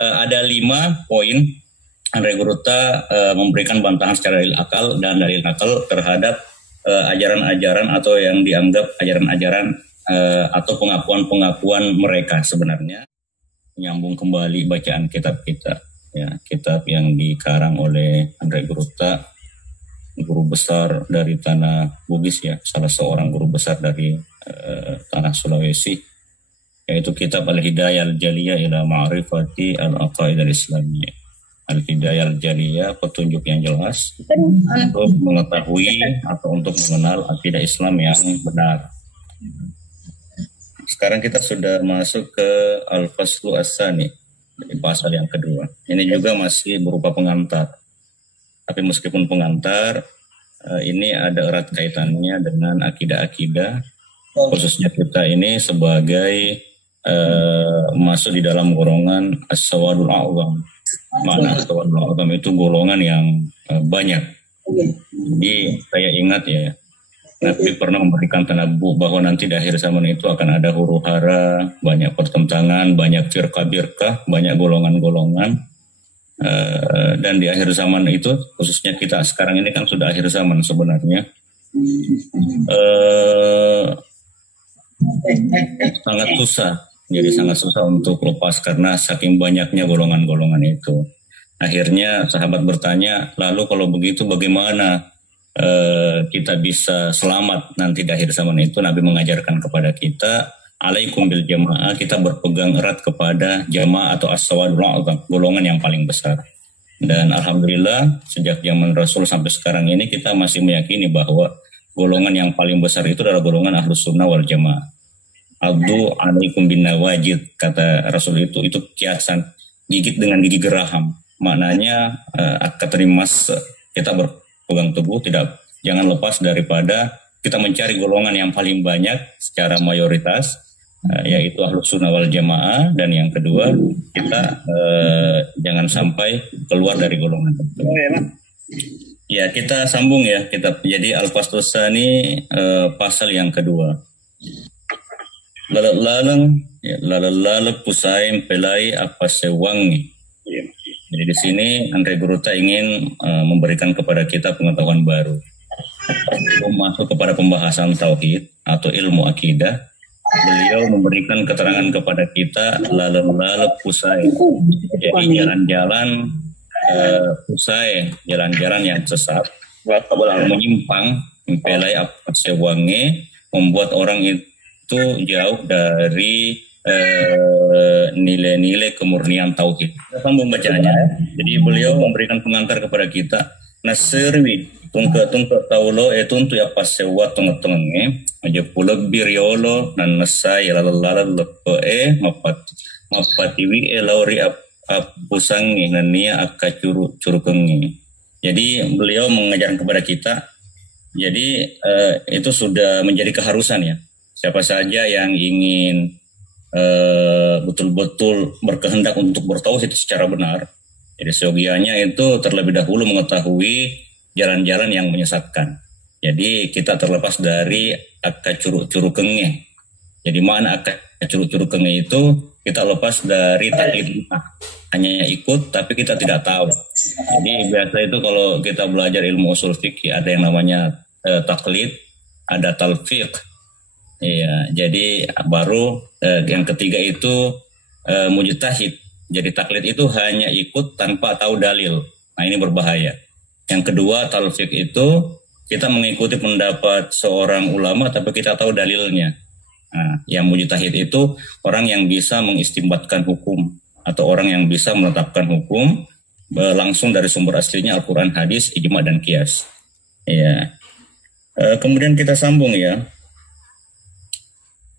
ada 5 poin Andre Guruta memberikan bantahan secara dalil akal dan dalil nakal terhadap ajaran-ajaran atau yang dianggap ajaran-ajaran atau pengakuan-pengakuan mereka sebenarnya. Nyambung kembali bacaan kitab kita, ya, kitab yang dikarang oleh Andre Guruta, guru besar dari tanah Bugis, ya, salah seorang guru besar dari tanah Sulawesi, yaitu kitab Al-Hidayah Al-Jaliyah ila Ma'rifati Al-Aqaid Al-Islamiyah. Al-Hidayah Al-Jaliyah, petunjuk yang jelas untuk mengetahui atau untuk mengenal akidah Islam yang benar. Sekarang kita sudah masuk ke Al-Faslu As-Sani, pasal yang kedua. Ini juga masih berupa pengantar. Tapi meskipun pengantar, ini ada erat kaitannya dengan akidah-akidah, khususnya kita ini sebagai masuk di dalam golongan As-Sawadul A'zam. Mana As-Sawadul A'zam itu golongan yang banyak. Jadi saya ingat, ya, Nabi pernah memberikan tanabu bahwa nanti di akhir zaman itu akan ada huru-hara, banyak pertentangan, banyak firqah-firqah, banyak golongan-golongan. Dan di akhir zaman itu, khususnya kita sekarang ini kan sudah akhir zaman sebenarnya, sangat susah. Jadi sangat susah untuk lepas karena saking banyaknya golongan-golongan itu. Akhirnya sahabat bertanya, lalu kalau begitu bagaimana kita bisa selamat nanti di akhir zaman itu? Nabi mengajarkan kepada kita, alaikum bil jamaah, kita berpegang erat kepada jamaah atau as-sawadul a'zam, golongan yang paling besar. Dan alhamdulillah sejak zaman Rasul sampai sekarang ini kita masih meyakini bahwa golongan yang paling besar itu adalah golongan ahlus sunnah wal jamaah. Abdu alaikum bin nawajid, kata Rasul itu kiasan, gigit dengan gigi geraham. Maknanya akad rimas, kita berpegang teguh, jangan lepas daripada kita mencari golongan yang paling banyak secara mayoritas, yaitu ahlus sunnah wal jamaah. Dan yang kedua, kita jangan sampai keluar dari golongan itu. Ya, kita sambung, ya, kita jadi Al-Faslu Tsani, pasal yang kedua. Lalalala pusai pelai apa sewangi. Jadi di sini Andre Guruta ingin memberikan kepada kita pengetahuan baru. Masuk kepada pembahasan tauhid atau ilmu akidah. Beliau memberikan keterangan kepada kita lalalala pusai. Jadi jalan-jalan pusai, jalan-jalan yang sesat, menyimpang, pelai apa sewangi, membuat orang itu jauh dari nilai-nilai kemurnian tauhid. Kita sambung bacanya. Jadi beliau memberikan pengantar kepada kita. Nasirwi tungke taulo tuntu ya pasewa tengah-tengahnya aja pulag biriolo dan nasai lalalala lepe mapatiwi lauri apusangi nania curukenge. Jadi beliau mengajarkan kepada kita. Jadi itu sudah menjadi keharusan, ya. Siapa saja yang ingin betul-betul berkehendak untuk bertauhid secara benar, jadi seyogianya itu terlebih dahulu mengetahui jalan-jalan yang menyesatkan. Jadi kita terlepas dari akad curukenge. Jadi mana akad curukenge itu? Kita lepas dari taklid, hanya ikut tapi kita tidak tahu. Jadi biasa itu kalau kita belajar ilmu usul fikih ada yang namanya taklid, ada talfiq. Iya, jadi baru yang ketiga itu mujtahid. Jadi taklid itu hanya ikut tanpa tahu dalil. Nah, ini berbahaya. Yang kedua talfiq itu kita mengikuti pendapat seorang ulama tapi kita tahu dalilnya. Nah, yang mujtahid itu orang yang bisa mengistimbatkan hukum atau orang yang bisa menetapkan hukum langsung dari sumber aslinya Al-Quran, hadis, ijma dan qiyas. Iya. Kemudian kita sambung, ya.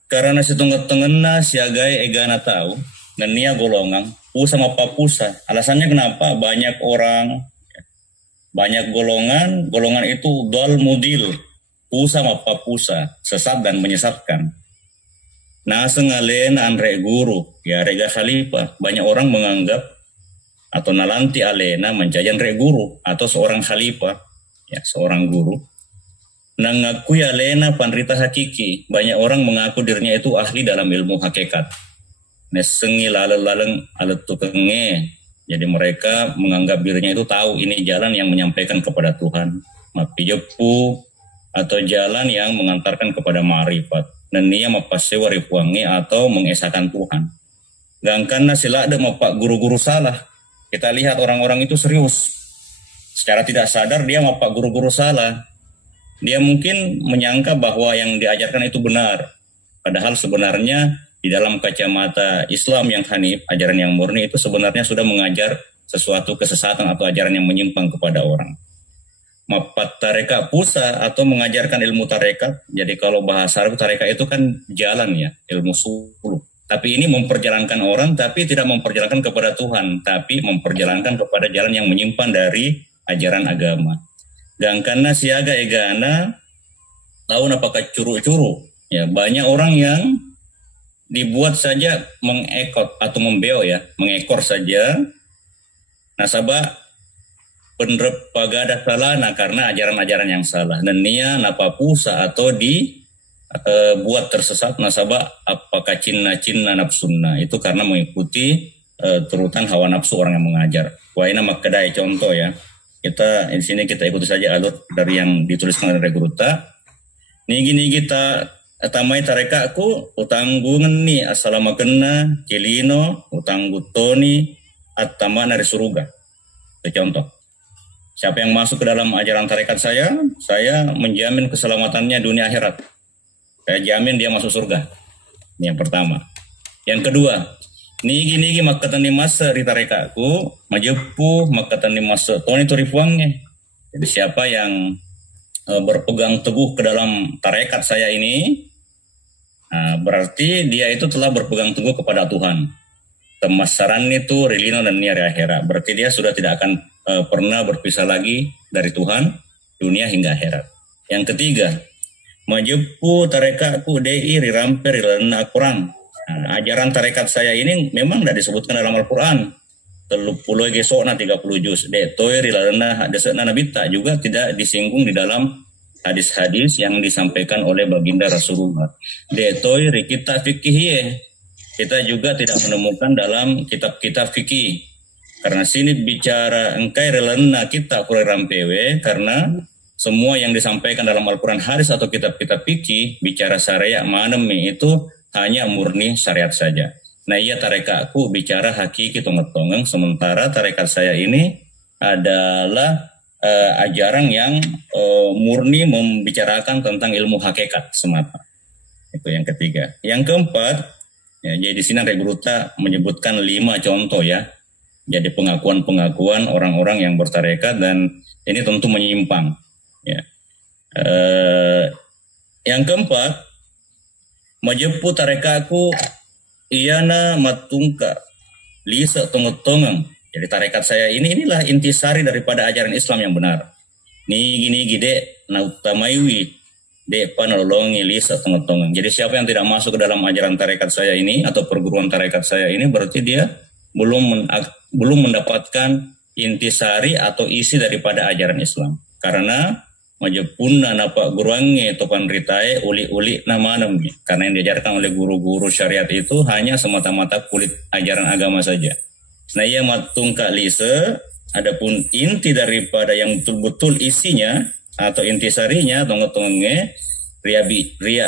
Karena setengah-tengah siagai egana tahu dan nia golongan pusa sama papusa. Alasannya kenapa banyak orang, banyak golongan itu dal mudil, pusa sama papusa, sesat dan menyesatkan. Nah sengalen andre guru, ya rega khalifah. Banyak orang menganggap atau nalanti alena menjajan re guru atau seorang khalifah, ya seorang guru. Nangakui alena panrita hakiki. Banyak orang mengaku dirinya itu ahli dalam ilmu hakikat. nesengi laleng-laleng alat tukenge. Jadi mereka menganggap dirinya itu tahu ini jalan yang menyampaikan kepada Tuhan. Mapijepu atau jalan yang mengantarkan kepada ma'rifat. Dan ia mapasewa ripuangi atau mengesahkan Tuhan. Gangkana sila ada mapak guru-guru salah. Kita lihat orang-orang itu serius. Secara tidak sadar dia mapak guru-guru salah. Dia mungkin menyangka bahwa yang diajarkan itu benar. Padahal sebenarnya di dalam kacamata Islam yang hanif, ajaran yang murni itu sebenarnya sudah mengajar sesuatu kesesatan atau ajaran yang menyimpang kepada orang. Mapat tarekat pusa atau mengajarkan ilmu tarekat. Jadi kalau bahasa Arab tarekat itu kan jalan ya, ilmu suluk. Tapi ini memperjalankan orang tapi tidak memperjalankan kepada Tuhan, tapi memperjalankan kepada jalan yang menyimpang dari ajaran agama. Dan karena siaga egana tahu apakah curu-curu. Ya, banyak orang yang dibuat saja mengekor atau membeo ya, mengekor saja nasabah penrep pagada salana karena ajaran-ajaran yang salah dan nia napa pusa atau buat tersesat nasabah apakah cinna nafsunna itu karena mengikuti turutan hawa nafsu orang yang mengajar. Wah ini makadai contoh ya. Kita di sini kita ikuti saja alur dari yang dituliskan oleh Regruta. Nigi kita tamai tareka aku utanggungan ni assalamakena kilino utanggutoni atama dari surga. Itu contoh. Siapa yang masuk ke dalam ajaran tarekat saya menjamin keselamatannya dunia akhirat. Saya jamin dia masuk surga. Ini yang pertama. Yang kedua, nigi makatan ni masa di tarekatku majepu makatan ni masa toni turifuangnya. Jadi siapa yang berpegang teguh ke dalam tarekat saya ini, berarti dia itu telah berpegang teguh kepada Tuhan. Temasaran itu rilino dan niari akhirat. Berarti dia sudah tidak akan pernah berpisah lagi dari Tuhan, dunia hingga akhirat. Yang ketiga, majepu tarekatku dei riramper rilana Al-Quran. Ajaran tarekat saya ini memang tidak disebutkan dalam Al-Quran. 30 gesokna 30 juz. Detoy rilana hadesna nabita juga tidak disinggung di dalam hadis-hadis yang disampaikan oleh baginda Rasulullah. Detoy rikita fikih. Kita juga tidak menemukan dalam kitab-kitab fikih. Karena sini bicara engkai rilana kita kurang rampewe karena semua yang disampaikan dalam Al-Quran hadis atau kitab-kitab fikih bicara syariat manemi itu hanya murni syariat saja. Nah iya tarekatku bicara hakiki tongeng-tongeng, sementara tarekat saya ini adalah ajaran yang murni membicarakan tentang ilmu hakikat semata. Itu yang ketiga. Yang keempat, ya, jadi di sini Regruta menyebutkan 5 contoh ya. Jadi pengakuan-pengakuan orang-orang yang bertarekat dan ini tentu menyimpang. Ya. Yang keempat, majepu tarekatku iyana matungka lisa tongeng-tongeng. Jadi tarekat saya inilah intisari daripada ajaran Islam yang benar. Nigi gide na utamaiwi de panolongi lisa tongeng-tongeng. Jadi siapa yang tidak masuk ke dalam ajaran tarekat saya ini atau perguruan tarekat saya ini berarti dia belum mendapatkan intisari atau isi daripada ajaran Islam. Karena majepunna napa guruange topan ritae uli-uli nama namanya. Karena yang diajarkan oleh guru-guru syariat itu hanya semata-mata kulit ajaran agama saja. Nah ia matung kak lise, adapun inti daripada yang betul-betul isinya atau intisarinya tongge-tongge ria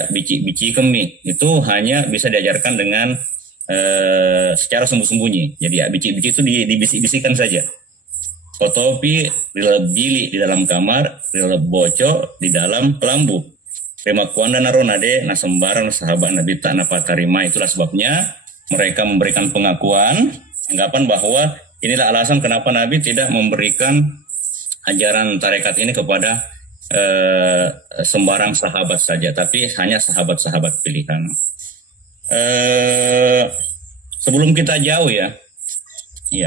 bici kemi itu hanya bisa diajarkan dengan secara sembunyi. Jadi ya, bici-bici itu dibisik-bisikan saja. Kotopi rilebili di dalam kamar, rileboco di dalam kelambu. Terima kuanda naronade nasembaran sahabat Nabi tak napa tarima. Itulah sebabnya mereka memberikan pengakuan, anggapan bahwa inilah alasan kenapa Nabi tidak memberikan ajaran tarekat ini kepada sembarang sahabat saja, tapi hanya sahabat-sahabat pilihan. Sebelum kita jauh ya,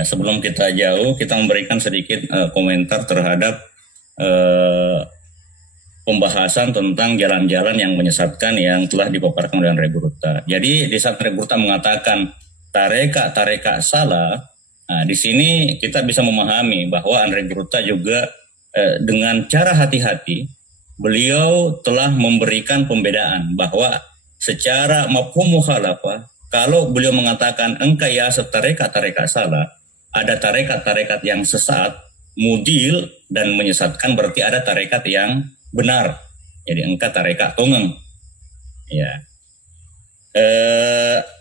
sebelum kita jauh, kita memberikan sedikit komentar terhadap pembahasan tentang jalan-jalan yang menyesatkan yang telah dipaparkan oleh Regruta. Jadi di saat Regruta mengatakan tarekat salah, di sini kita bisa memahami bahwa Regruta juga dengan cara hati-hati beliau telah memberikan pembedaan bahwa secara mafhum mukhalafah kalau beliau mengatakan engka ya tarekat salah, ada tarekat yang sesat, mudil dan menyesatkan, berarti ada tarekat yang benar. Jadi engka tarekat tongeng. Ya.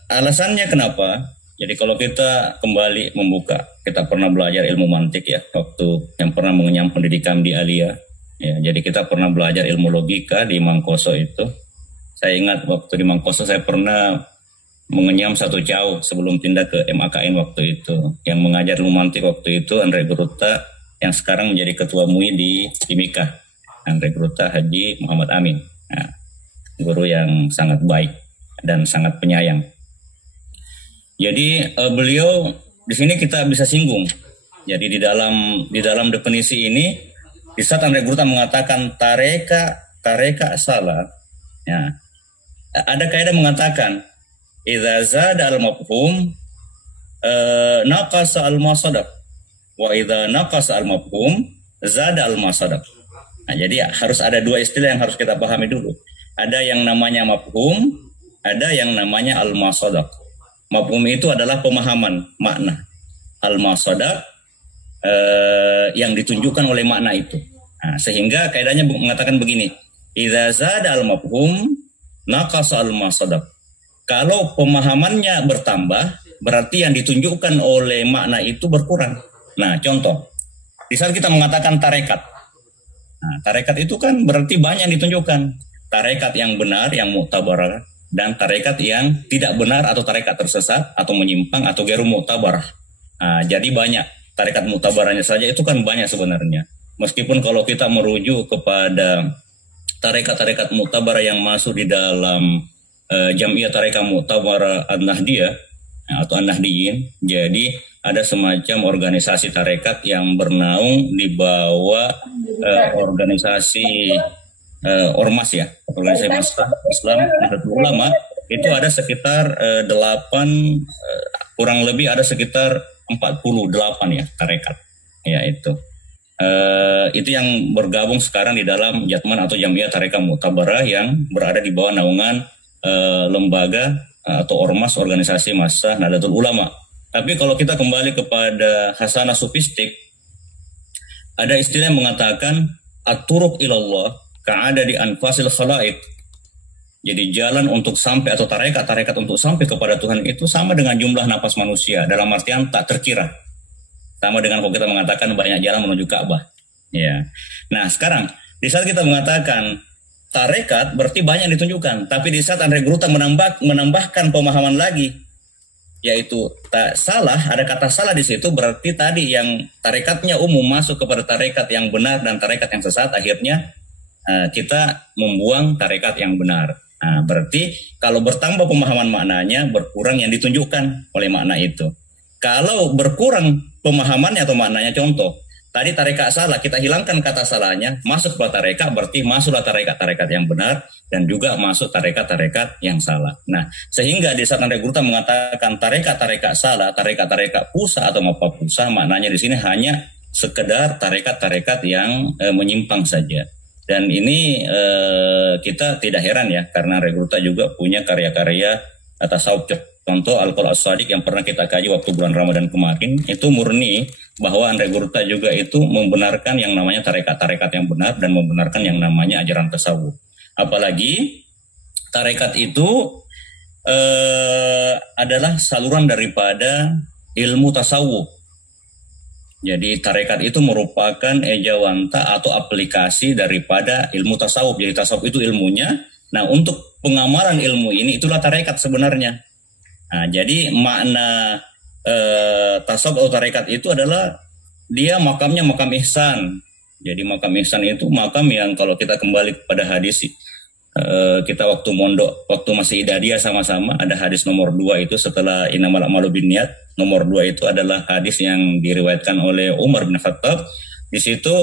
Alasannya kenapa? Jadi kalau kita kembali membuka, kita pernah belajar ilmu mantik ya, waktu yang pernah mengenyam pendidikan di Alia. Ya, jadi kita pernah belajar ilmu logika di Mangkoso itu. Saya ingat waktu di Mangkoso saya pernah mengenyam satu jauh sebelum pindah ke MAKN waktu itu. Yang mengajar ilmu mantik waktu itu Andre Gruta, yang sekarang menjadi ketua MUI di Timika. Andre Gruta Haji Muhammad Amin. Nah, guru yang sangat baik dan sangat penyayang. Jadi beliau di sini kita bisa singgung. Jadi di dalam definisi ini, di saat Andre Gruta mengatakan tareka salah, ya, ada kaidah mengatakan idza zada al-mafhum naqasa al-masadaq wa idza naqasa al-mafhum zada al-masadaq. Nah, jadi harus ada dua istilah yang harus kita pahami dulu. Ada yang namanya mafhum, ada yang namanya al-masadaq. Mafhum itu adalah pemahaman makna. Al-masadaq yang ditunjukkan oleh makna itu. Nah, sehingga kaidahnya mengatakan begini, idza zada al-mafhum naqasa al-masadaq. Kalau pemahamannya bertambah, berarti yang ditunjukkan oleh makna itu berkurang. Nah, contoh, di saat kita mengatakan tarekat. Nah, tarekat itu kan berarti banyak yang ditunjukkan. Tarekat yang benar, yang mu'tabarah, dan tarekat yang tidak benar atau tarekat tersesat atau menyimpang atau geru mu'tabarah. Nah, jadi banyak. Tarekat mu'tabarahnya saja itu kan banyak sebenarnya. Meskipun kalau kita merujuk kepada tarekat-tarekat mu'tabarah yang masuk di dalam Jam'iyah Tarekat Mu'tabarah An-Nahdiyah atau An-Nahdiyin, jadi ada semacam organisasi tarekat yang bernaung di bawah organisasi Ormas ya, organisasi Masyarakat Islam Nahdlatul Ulama. Itu ada sekitar 8, kurang lebih ada sekitar 48 ya tarekat. Ya itu. Itu yang bergabung sekarang di dalam Jatman atau Jam'iyah Tarekat Mu'tabarah yang berada di bawah naungan lembaga atau ormas organisasi massa Nahdlatul Ulama. Tapi kalau kita kembali kepada hasanah sufistik, ada istilah yang mengatakan at-turuq ilallah ka'ada di anfasil khalaid. Jadi jalan untuk sampai atau tarekat untuk sampai kepada Tuhan itu sama dengan jumlah napas manusia, dalam artian tak terkira. Sama dengan kalau kita mengatakan banyak jalan menuju Ka'bah. Ya. Nah, sekarang di saat kita mengatakan tarekat berarti banyak ditunjukkan, tapi di saat Andre Gruta menambahkan pemahaman lagi, yaitu tak salah, ada kata salah di situ, berarti tadi yang tarekatnya umum masuk kepada tarekat yang benar dan tarekat yang sesat, akhirnya kita membuang tarekat yang benar. Nah, berarti kalau bertambah pemahaman maknanya, berkurang yang ditunjukkan oleh makna itu. Kalau berkurang pemahamannya atau maknanya, contoh tadi tarekat salah, kita hilangkan kata salahnya, masuk ke tarekat, berarti masuklah tarekat-tarekat yang benar dan juga masuk tarekat-tarekat yang salah. Nah, sehingga di saat Andre Gruta mengatakan tarekat-tarekat salah, tarekat-tarekat pusa atau mapa pusa, maknanya di sini hanya sekedar tarekat-tarekat yang menyimpang saja. Dan ini kita tidak heran ya, karena Andre Gruta juga punya karya-karya tasawuf. Contoh Al-Qaul As-Sadiq yang pernah kita kaji waktu bulan Ramadan kemarin, itu murni bahwa Andre Gruta juga itu membenarkan yang namanya tarekat-tarekat yang benar dan membenarkan yang namanya ajaran tasawuf. Apalagi tarekat itu adalah saluran daripada ilmu tasawuf. Jadi tarekat itu merupakan ejawanta atau aplikasi daripada ilmu tasawuf. Jadi tasawuf itu ilmunya. Nah, untuk pengamalan ilmu ini itulah tarekat sebenarnya. Nah, jadi makna tasawuf atau tarekat itu adalah dia makamnya makam ihsan. Jadi makam ihsan itu makam yang kalau kita kembali kepada hadis kita waktu mondok, waktu masih idadiyah sama-sama, ada hadis nomor 2 itu setelah innamal a'malu binniyat. Nomor 2 itu adalah hadis yang diriwayatkan oleh Umar bin Khattab. Di situ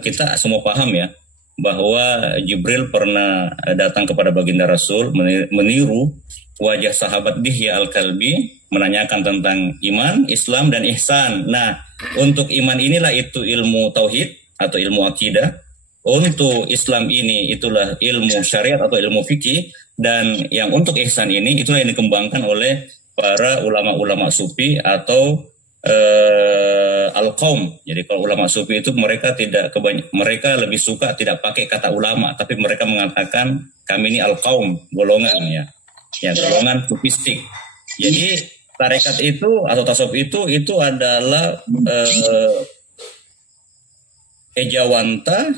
kita semua paham ya, bahwa Jibril pernah datang kepada baginda Rasul meniru wajah sahabat Dihya Al-Kalbi, menanyakan tentang iman, Islam, dan ihsan. Nah, untuk iman inilah itu ilmu tauhid atau ilmu akidah. untuk Islam ini itulah ilmu syariat atau ilmu fikih, dan yang untuk ihsan ini itulah yang dikembangkan oleh para ulama-ulama sufi atau al-qaum. Jadi kalau ulama sufi itu mereka mereka lebih suka tidak pakai kata ulama, tapi mereka mengatakan kami ini al-qaum, golongan ya. Ya, golongan sufistik. Jadi tarekat itu atau tasawuf itu adalah ejawanta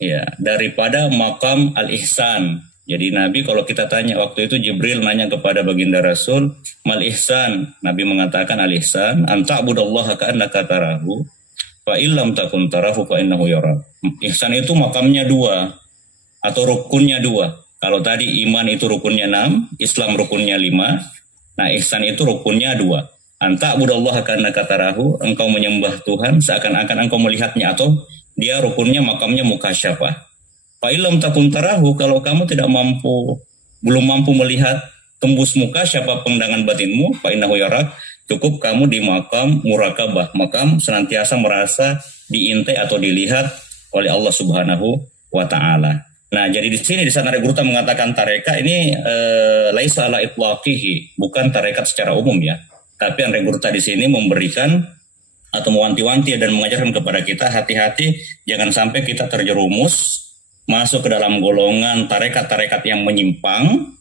ya daripada makam al-ihsan. Jadi Nabi kalau kita tanya waktu itu Jibril nanya kepada baginda Rasul, mal ihsan. Nabi mengatakan al-ihsan anta'budallaha ka'annaka tarahu fa illam takun tarahu fa innahu yarak. Ihsan itu makamnya dua atau rukunnya dua. Kalau tadi iman itu rukunnya 6, Islam rukunnya 5. Nah, ihsan itu rukunnya 2. Anta'budallaha ka'annaka tarahu, engkau menyembah Tuhan seakan-akan engkau melihatnya, atau dia rukunnya makamnya mukasyafah. Fa illam takun tarahu, kalau kamu belum mampu melihat tembus mukasyafah pandangan batinmu, fa innahu yarak, cukup kamu di makam murakabah, makam senantiasa merasa diintai atau dilihat oleh Allah Subhanahu wa taala. Nah, jadi di sini di sana Regurta mengatakan tarekat ini laisa ala itlaqihi, bukan tarekat secara umum ya. Tapi Regurta di sini memberikan atau mewanti-wanti dan mengajarkan kepada kita hati-hati jangan sampai kita terjerumus masuk ke dalam golongan tarekat-tarekat yang menyimpang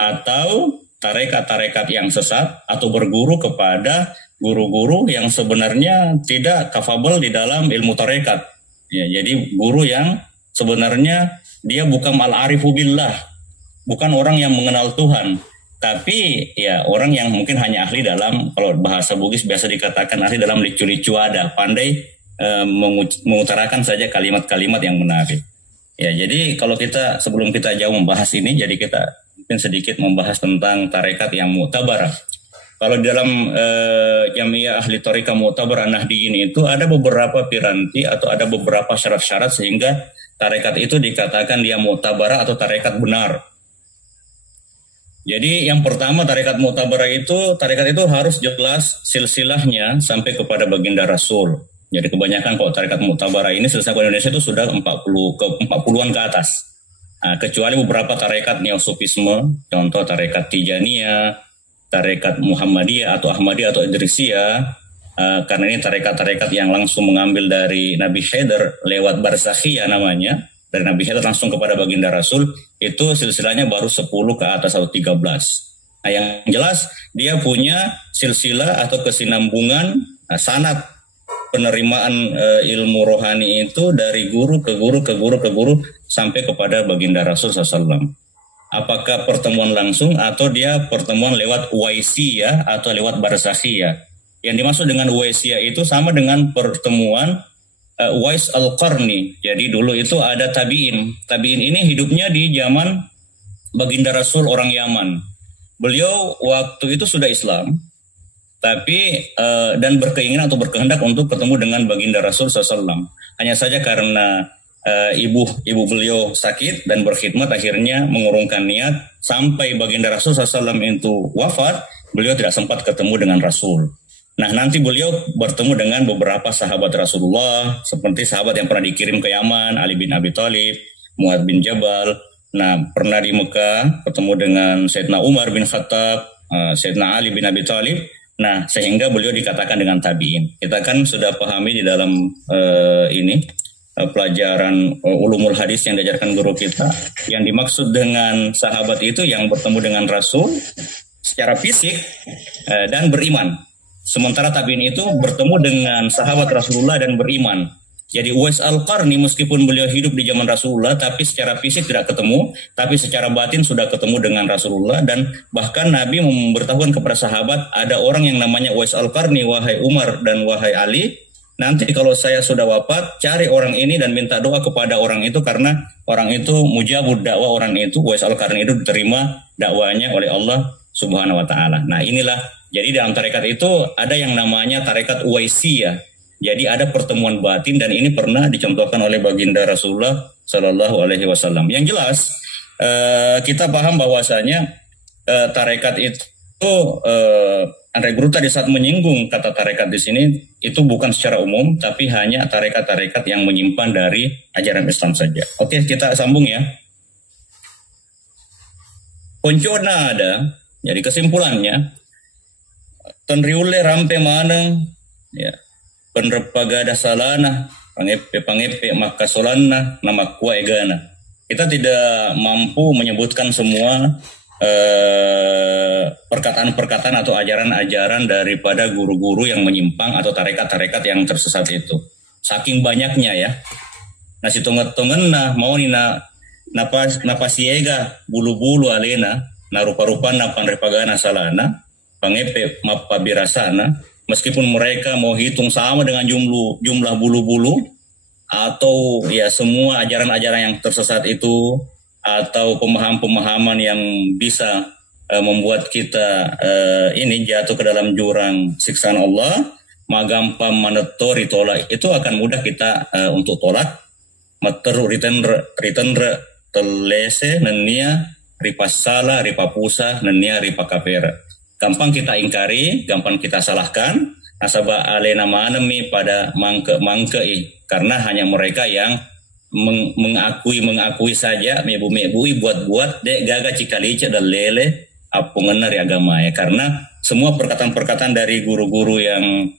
atau tarekat-tarekat yang sesat, atau berguru kepada guru-guru yang sebenarnya tidak kafabel di dalam ilmu tarekat. Ya, jadi guru yang sebenarnya dia bukan al-arifu billah, bukan orang yang mengenal Tuhan, tapi ya orang yang mungkin hanya ahli dalam, kalau bahasa Bugis biasa dikatakan ahli dalam licu-licu ada, pandai mengutarakan saja kalimat-kalimat yang menarik. Ya, jadi kalau kita sebelum kita jauh membahas ini, jadi kita mungkin sedikit membahas tentang tarekat yang mu'tabarah. Kalau di dalam Jamiah Ahli Thariqah Mu'tabarah Nahdiyin itu ada beberapa piranti atau ada beberapa syarat-syarat sehingga tarekat itu dikatakan dia mu'tabarah atau tarekat benar. Jadi yang pertama tarekat mu'tabarah itu, tarekat itu harus jelas silsilahnya sampai kepada baginda Rasul. Jadi kebanyakan kalau tarekat mu'tabarah ini silsilah ke Indonesia itu sudah 40-an ke atas. Nah, kecuali beberapa tarekat neosufisme, contoh tarekat Tijaniyah, tarekat Muhammadiyah atau Ahmadiyah atau Idrisiyah, karena ini tarekat-tarekat yang langsung mengambil dari Nabi Haidar lewat Barzakhiyah namanya, dari Nabi Haidar langsung kepada baginda Rasul, itu silsilahnya baru 10 ke atas atau 13. Nah, yang jelas dia punya silsilah atau kesinambungan sanad penerimaan ilmu rohani itu dari guru ke guru ke guru ke guru sampai kepada baginda Rasul SAW. Apakah pertemuan langsung atau dia pertemuan lewat Uwaisiyah atau lewat Barzakhiyah. Yang dimaksud dengan Uwaisiyah itu sama dengan pertemuan Uwais Al-Qarni. Jadi dulu itu ada tabi'in. Tabi'in ini hidupnya di zaman baginda Rasul orang Yaman. Beliau waktu itu sudah Islam, tapi dan berkeinginan atau berkehendak untuk bertemu dengan baginda Rasul SAW. Hanya saja karena ibu beliau sakit dan berkhidmat, akhirnya mengurungkan niat sampai baginda Rasul SAW itu wafat, beliau tidak sempat ketemu dengan Rasul. Nah, nanti beliau bertemu dengan beberapa sahabat Rasulullah, seperti sahabat yang pernah dikirim ke Yaman, Ali bin Abi Thalib, Mu'adz bin Jabal. Nah, pernah di Mekah ketemu dengan Sayyidina Umar bin Khattab, Sayyidina Ali bin Abi Thalib. Nah, sehingga beliau dikatakan dengan tabi'in. Kita kan sudah pahami di dalam pelajaran ulumul hadis yang diajarkan guru kita, yang dimaksud dengan sahabat itu yang bertemu dengan Rasul secara fisik dan beriman. Sementara tabi'in itu bertemu dengan sahabat Rasulullah dan beriman. Jadi Uwais Al-Qarni meskipun beliau hidup di zaman Rasulullah, tapi secara fisik tidak ketemu, tapi secara batin sudah ketemu dengan Rasulullah. Dan bahkan Nabi memberitahukan kepada sahabat, ada orang yang namanya Uwais Al-Qarni, wahai Umar dan wahai Ali, nanti kalau saya sudah wafat, cari orang ini dan minta doa kepada orang itu, karena orang itu mujabud dakwah, orang itu Uwais Al-Qarni itu diterima dakwanya oleh Allah Subhanahu wa taala. Nah, inilah, jadi dalam tarekat itu ada yang namanya tarekat Uwaisiyah. Jadi ada pertemuan batin, dan ini pernah dicontohkan oleh baginda Rasulullah Shallallahu Alaihi Wasallam. Yang jelas kita paham bahwasanya tarekat itu Andre Guru tadi saat menyinggung kata tarekat di sini itu bukan secara umum, tapi hanya tarekat-tarekat yang menyimpan dari ajaran Islam saja. Oke, kita sambung ya. Poncona ada, jadi kesimpulannya tenriule rampe mana ya penerpagada salana pangepe maka solana nama kuah egana. Kita tidak mampu menyebutkan semua perkataan-perkataan atau ajaran-ajaran daripada guru-guru yang menyimpang atau tarekat-tarekat yang tersesat itu. Saking banyaknya ya. Nah si tongen-tongen nah mau ni napasiega bulu-bulu alena na rupa-rupa na panrepagana salana pangepe mapabirasana, meskipun mereka mau hitung sama dengan jumlah bulu-bulu atau ya semua ajaran-ajaran yang tersesat itu atau pemahaman-pemahaman yang bisa membuat kita ini jatuh ke dalam jurang siksaan Allah, magampam manetori tolak, itu akan mudah kita untuk tolak. Materu ritendre telese nenia ripasala ripapusa nenia ripakapera. Gampang kita ingkari, gampang kita salahkan. Nasaba alena manemi pada mangke karena hanya mereka yang mengakui saja, mebu-mebui buat-buat dek gaga cikalice dan lele apungenar agama ya. Karena semua perkataan-perkataan dari guru-guru yang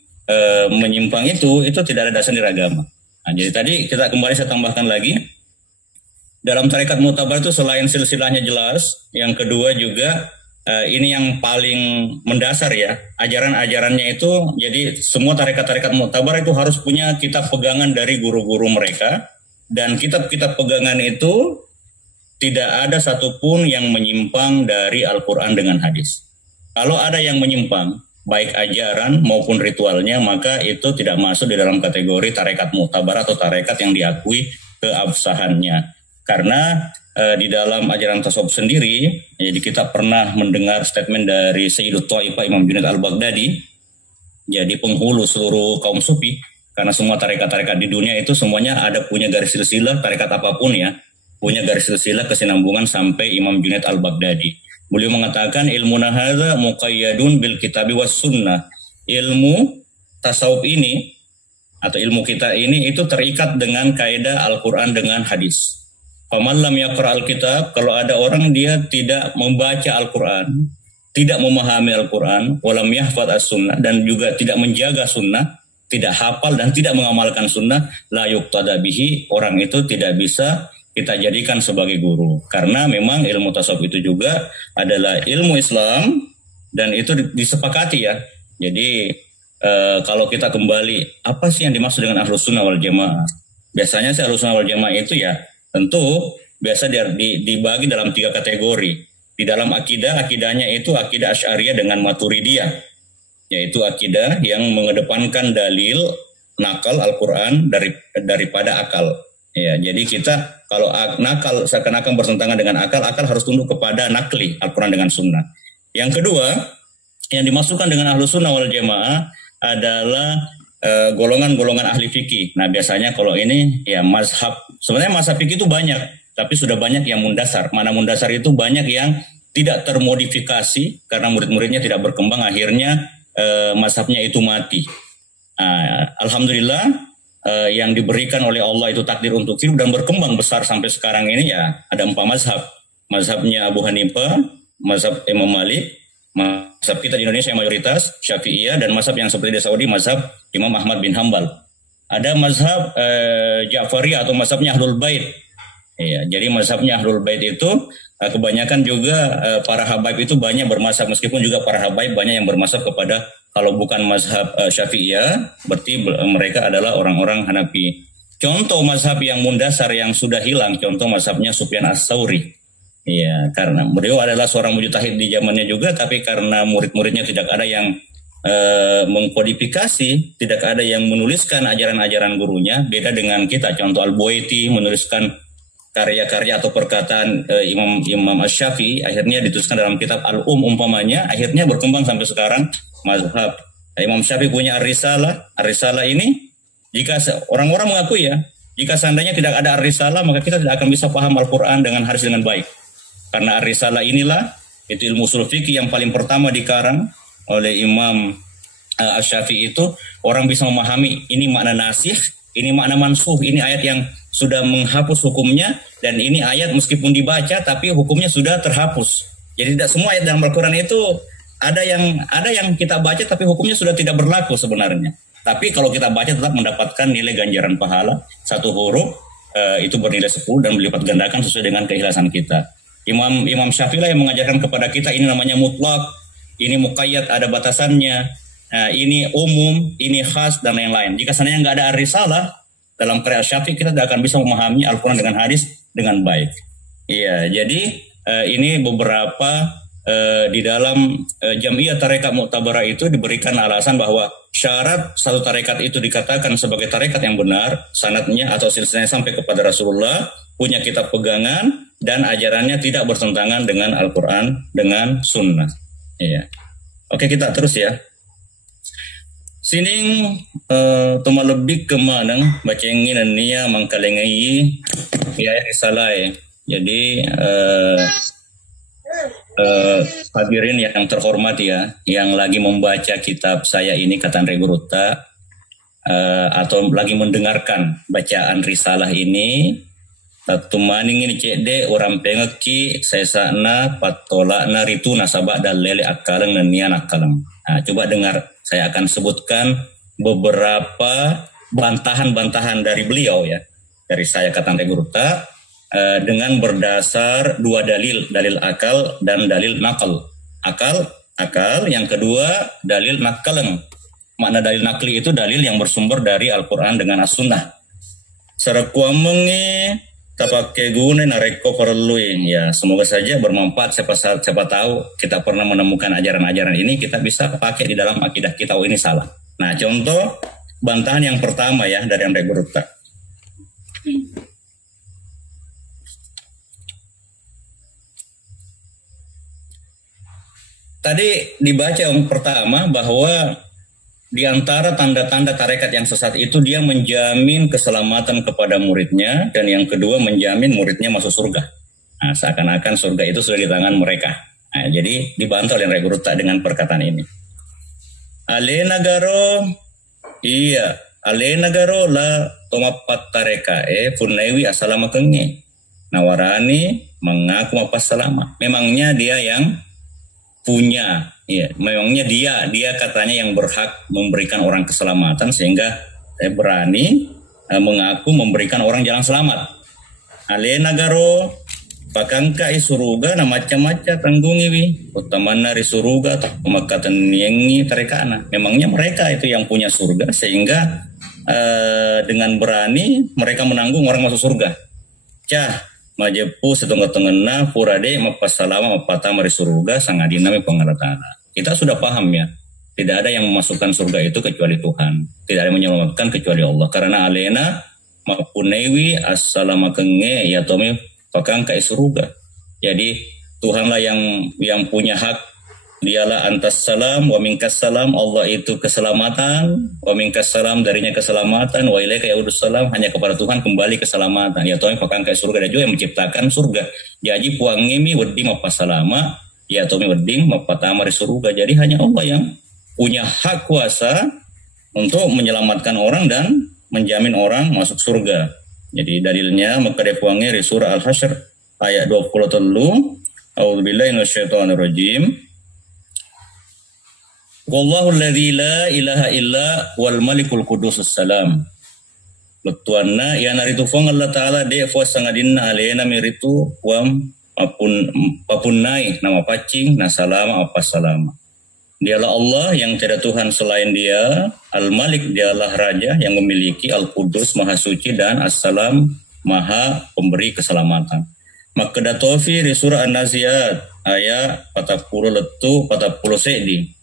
menyimpang itu tidak ada dasar di agama. Nah, jadi tadi kita kembali saya tambahkan lagi, dalam tarekat Mu'tabar itu selain silsilahnya jelas, yang kedua juga ini yang paling mendasar ya, ajaran-ajarannya itu, jadi semua tarekat-tarekat Mu'tabar itu harus punya kitab pegangan dari guru-guru mereka, dan kitab-kitab pegangan itu tidak ada satupun yang menyimpang dari Al-Quran dengan hadis. Kalau ada yang menyimpang, baik ajaran maupun ritualnya, maka itu tidak masuk di dalam kategori tarekat Mu'tabar atau tarekat yang diakui keabsahannya. Karena di dalam ajaran tasawuf sendiri, jadi kita pernah mendengar statement dari Sayyidut Ta'ifah Imam Junaid Al-Baghdadi, jadi penghulu seluruh kaum sufi, karena semua tarekat-tarekat di dunia itu semuanya ada punya garis silsilah, tarekat apapun ya, punya garis silsilah kesinambungan sampai Imam Junaid Al-Baghdadi. Beliau mengatakan ilmu nahadha muqayyadun bil kitabi was sunnah. Ilmu tasawuf ini atau ilmu kita ini itu terikat dengan kaidah Al-Quran dengan hadis. Faman lam yaqra al-kitab, kalau ada orang dia tidak membaca Al-Quran, tidak memahami Al-Quran, walam yahfad as-sunnah, dan juga tidak menjaga sunnah, tidak hafal dan tidak mengamalkan sunnah, la yuqtada bihi, orang itu tidak bisa kita jadikan sebagai guru. Karena memang ilmu tasawuf itu juga adalah ilmu Islam dan itu disepakati ya. Jadi kalau kita kembali, apa sih yang dimaksud dengan Ahlus Sunnah wal Jamaah? Biasanya sih Ahlus Sunnah wal Jamaah itu ya tentu biasa dibagi dalam 3 kategori. Di dalam akidahnya itu akidah Asy'ariyah dengan Maturidiyah, yaitu akidah yang mengedepankan dalil nakal Al-Quran daripada akal. Ya, jadi kita kalau nakal seakan-akan bertentangan dengan akal harus tunduk kepada nakli Al-Quran dengan Sunnah. Yang kedua, yang dimasukkan dengan Ahlus Sunnah wal Jamaah adalah golongan-golongan ahli fikih. Nah biasanya kalau ini ya mazhab, sebenarnya mazhab fikih itu banyak, tapi sudah banyak yang mundasar. Mana mundasar itu banyak yang tidak termodifikasi karena murid-muridnya tidak berkembang, akhirnya mazhabnya itu mati. Alhamdulillah yang diberikan oleh Allah itu takdir untuk hidup dan berkembang besar sampai sekarang ini ya ada 4 mazhab. Mazhabnya Abu Hanifah, mazhab Imam Malik, mazhab kita di Indonesia yang mayoritas Syafi'iyah, dan mazhab yang seperti di Saudi mazhab Imam Ahmad bin Hambal. Ada mazhab Ja'fariyah atau mazhabnya Ahlul Bait. Ya, jadi mazhabnya Ahlul Bait itu kebanyakan juga para habaib itu banyak bermazhab, meskipun juga para habaib banyak yang bermazhab kepada, kalau bukan mazhab Syafi'iyah berarti mereka adalah orang-orang Hanafi. Contoh mazhab yang mundasar yang sudah hilang, contoh mazhabnya Sufyan Ats-Tsauri. Ya, karena beliau adalah seorang mujtahid di zamannya juga, tapi karena murid-muridnya tidak ada yang mengkodifikasi, tidak ada yang menuliskan ajaran-ajaran gurunya, beda dengan kita. Contoh Al-Buaiti menuliskan karya-karya atau perkataan Imam Asy-Syafi'i, akhirnya dituliskan dalam kitab umpamanya, akhirnya berkembang sampai sekarang mazhab. Imam Syafi'i punya Ar-Risalah. Ar-Risalah ini, jika orang-orang mengakui ya, jika seandainya tidak ada Ar-Risalah, maka kita tidak akan bisa paham Al-Quran dengan hadis dengan baik. Karena Ar-Risalah inilah Itu ilmu usul fikih yang paling pertama dikarang oleh Imam Asy-Syafi'i itu, orang bisa memahami ini makna nasikh, ini makna mansuh, ini ayat yang sudah menghapus hukumnya, dan ini ayat meskipun dibaca tapi hukumnya sudah terhapus. Jadi tidak semua ayat dalam Al-Quran itu ada yang kita baca tapi hukumnya sudah tidak berlaku sebenarnya. Tapi kalau kita baca tetap mendapatkan nilai ganjaran pahala. Satu huruf itu bernilai 10 dan berlipat gandakan sesuai dengan keikhlasan kita. Imam Syafi'i yang mengajarkan kepada kita ini namanya mutlak, ini muqayyad, ada batasannya, ini umum, ini khas, dan lain-lain. Jika seandainya nggak ada risalah dalam karya Syafi'i, kita tidak akan bisa memahami Al-Quran dengan hadis dengan baik. Iya, jadi ini beberapa di dalam Jam'iyah Tarekat Mu'tabarah itu diberikan alasan bahwa syarat satu tarekat itu dikatakan sebagai tarekat yang benar, sanadnya atau silsilahnya sampai kepada Rasulullah, punya kitab pegangan, dan ajarannya tidak bertentangan dengan Al-Quran, dengan Sunnah. Iya. Oke, kita terus ya. Sining tuma lebih kemanang baca ingin niya mangkalengai ya risalah. Jadi hadirin yang terhormat ya, yang lagi membaca kitab saya ini Katan Reguruta, atau lagi mendengarkan bacaan risalah ini, tumaning ini cede orang pengeki saya sana patola na ritu nasabak dan lele akalang dan nian akalang. Nah, coba dengar, saya akan sebutkan beberapa bantahan-bantahan dari beliau ya, dari saya Katan Reguruta, dengan berdasar dua dalil akal dan dalil nakal. Akal, yang kedua dalil nakaleng. Makna dalil nakli itu dalil yang bersumber dari Al-Quran dengan As-Sunnah. Serakuamengi tapake gune nareko perluin. Ya, semoga saja bermanfaat. Siapa tahu kita pernah menemukan ajaran-ajaran ini, kita bisa pakai di dalam akidah kita. Oh, ini salah. Nah, contoh bantahan yang pertama ya dari Andre Guruta. Tadi dibaca yang pertama bahwa di antara tanda-tanda tarekat yang sesat itu dia menjamin keselamatan kepada muridnya, dan yang kedua menjamin muridnya masuk surga. Nah, seakan-akan surga itu sudah di tangan mereka. Nah, jadi dibantu oleh Reguruta dengan perkataan ini. Ale nagaro la tomapat tareka punaiwi asalama kenge. Nawarani mengaku apa salama. Memangnya dia yang punya, ya, memangnya dia katanya yang berhak memberikan orang keselamatan, sehingga saya berani mengaku memberikan orang jalan selamat. Ale nagaro pakangka isuruga na macam-macam tanggungi wi utamana risuruga atau makatan yengi tarekana. Memangnya mereka itu yang punya surga, sehingga dengan berani mereka menanggung orang masuk surga. Cah majepu setengah-tengah purade mapasalama mapatama risuruga sangadina me pengalatana. Kita sudah paham ya, tidak ada yang memasukkan surga itu kecuali Tuhan, tidak ada yang menyelamatkan kecuali Allah. Karena alena mapunewi assalama kenge ya tome pakang kai surga. Jadi Tuhanlah yang punya hak. Dialah antas salam wa minkas salam, Allah itu keselamatan, wa minkas salam darinya keselamatan, wa ilaika yaudus salam, hanya kepada Tuhan kembali keselamatan. Ya Tuhan pakang kai surga, dan juga yang menciptakan surga. Jadi puangimi wedding mapasalama ya tomi wedding mapatama di surga. Jadi hanya Allah yang punya hak kuasa untuk menyelamatkan orang dan menjamin orang masuk surga. Jadi dalilnya maka depuangi di surah Al-Hasyr ayat 23. A'udzubillahi minasyaitonirrajim. Wallahu alladzi la ilaha illa wal malikul qudusus salam. Betuanna ya naritu fong Allah taala de fo sangadinna alena meritu wam papunai nama pacing na salama apa salama. Dialah Allah yang tiada Tuhan selain Dia, Al-Malik dialah Raja yang memiliki Al-Qudus Maha Suci, dan As-Salam Maha Pemberi Keselamatan. Maka datofi di surah An-Naziat ayat 40 letu 40 sedi.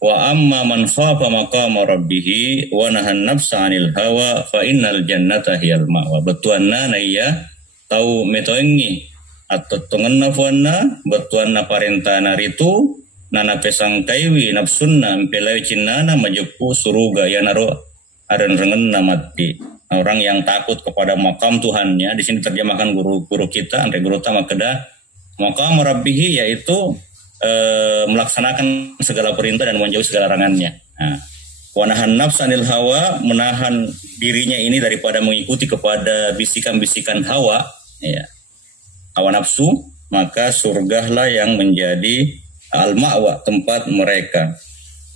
Wa amma man khafa maqama rabbih wa nahan nafsa 'anil hawa fa innal jannata hiyal ma'wa. Betuanna naya tau metoengi atau tungenna fuanna betuanna parentana ritu nana pesang kaiwi nafsunna empelai cinnana majepu suruga ya naro aren rengenna mati. Orang yang takut kepada makam Tuhannya, di sini terjemahkan guru kita Andre Guruta makeda Maqam rabbih yaitu melaksanakan segala perintah dan menjauhi segala larangannya. Nah, wa nahan nafsanil hawa, menahan dirinya ini daripada mengikuti kepada bisikan-bisikan hawa, ya. Hawa nafsu, maka surgalah yang menjadi al-ma'wa, tempat mereka.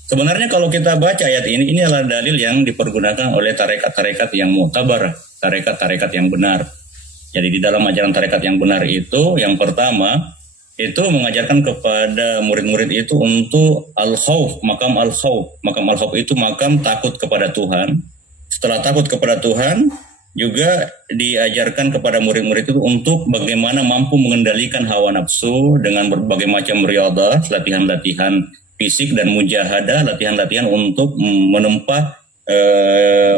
Sebenarnya kalau kita baca ayat ini adalah dalil yang dipergunakan oleh tarekat-tarekat yang mu'tabar, tarekat-tarekat yang benar. Jadi di dalam ajaran tarekat yang benar itu, yang pertama, itu mengajarkan kepada murid-murid itu untuk al-khawf, makam al-khawf. Makam al-khawf itu makam takut kepada Tuhan. Setelah takut kepada Tuhan, juga diajarkan kepada murid-murid itu untuk bagaimana mampu mengendalikan hawa nafsu dengan berbagai macam riyadhah, latihan-latihan fisik dan mujahadah, latihan-latihan untuk menempa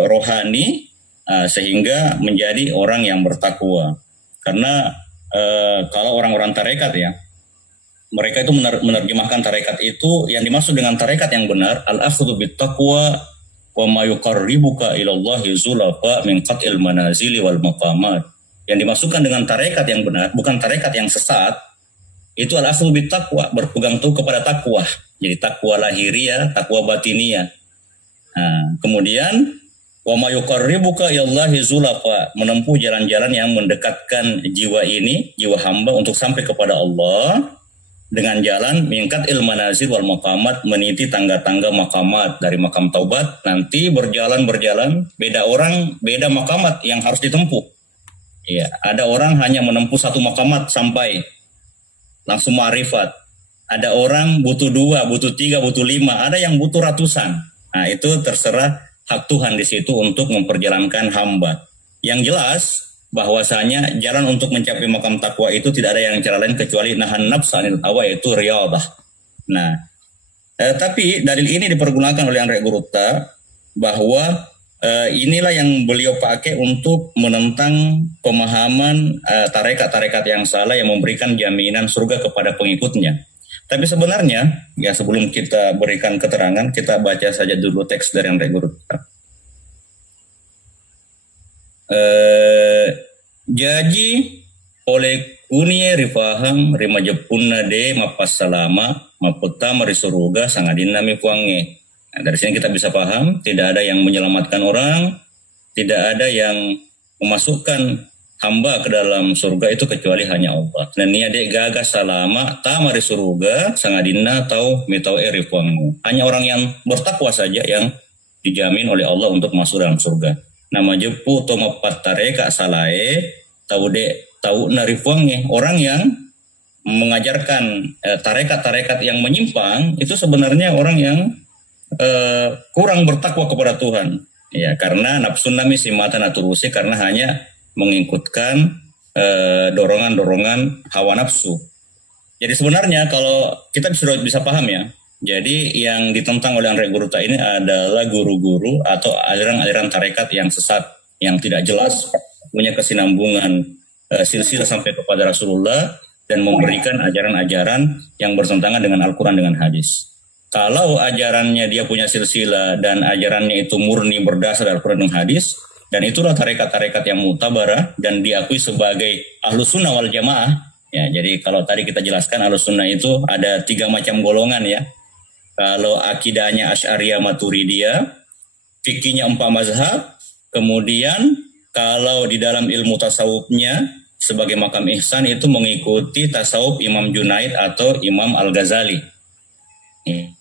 rohani sehingga menjadi orang yang bertakwa. Karena kalau orang-orang tarekat ya, mereka itu menerjemahkan tarekat itu, yang dimaksud dengan tarekat yang benar, al-akhdhu bit-taqwa wa ma yuqarribuka ilallahi zulafa min qat'il manazili wal maqamat. Yang dimasukkan dengan tarekat yang benar, bukan tarekat yang sesat, itu al-akhdhu bit-taqwa, berpegang teguh kepada takwa. Jadi takwa lahiriah, takwa batiniyah. Nah, kemudian wa ma yuqarribuka ilallahi zulafa, menempuh jalan-jalan yang mendekatkan jiwa ini, jiwa hamba untuk sampai kepada Allah dengan jalan mingkat manazil wal maqamat, meniti tangga-tangga maqamat. Dari makam taubat nanti berjalan beda orang beda maqamat yang harus ditempuh. Ya, ada orang hanya menempuh satu maqamat sampai langsung ma'rifat. Ada orang butuh 2, butuh 3, butuh 5, ada yang butuh ratusan. Nah, itu terserah hak Tuhan di situ untuk memperjalankan hamba. Yang jelas bahwasanya jalan untuk mencapai makam takwa itu tidak ada yang cara lain kecuali nahan nafsanil hawa, yaitu riyadhah. Nah, tapi dalil ini dipergunakan oleh Andre Gurutta bahwa inilah yang beliau pakai untuk menentang pemahaman tarekat-tarekat yang salah yang memberikan jaminan surga kepada pengikutnya. Tapi sebenarnya ya, sebelum kita berikan keterangan, kita baca saja dulu teks dari Andre Gurutta. Jadi oleh kunie rifahang rima jepunna de mapas salama maputta marisuruga sangadinna mifuange. Nah, dari sini kita bisa paham tidak ada yang menyelamatkan orang, tidak ada yang memasukkan hamba ke dalam surga itu kecuali hanya Allah. Dan nia de gaga salama ta marisuruga sangadinna tau mitau rifuange. Hanya orang yang bertakwa saja yang dijamin oleh Allah untuk masuk dalam surga. Nama jepu toma patareka salae tahu narifuangnya, orang yang mengajarkan tarekat-tarekat yang menyimpang itu sebenarnya orang yang kurang bertakwa kepada Tuhan. Ya, karena nafsu nami simata naturusi, karena hanya mengikutkan dorongan-dorongan hawa nafsu. Jadi sebenarnya kalau kita sudah bisa paham ya. Jadi yang ditentang oleh Andre Gurutta ini adalah guru-guru atau aliran-aliran tarekat yang sesat, yang tidak jelas, punya kesinambungan silsilah sampai kepada Rasulullah dan memberikan ajaran-ajaran yang bertentangan dengan Al-Quran dengan hadis. Kalau ajarannya dia punya silsilah dan ajarannya itu murni berdasar dari Al-Quran dan hadis, dan itulah tarekat-tarekat yang mu'tabarah dan diakui sebagai Ahlus Sunnah wal Jamaah. Ya, jadi kalau tadi kita jelaskan Ahlus Sunnah itu ada 3 macam golongan ya. Kalau akidahnya Asy'ariyah Maturidiyah, fikihnya 4 mazhab, kemudian kalau di dalam ilmu tasawufnya sebagai makam ihsan itu mengikuti tasawuf Imam Junaid atau Imam Al-Ghazali.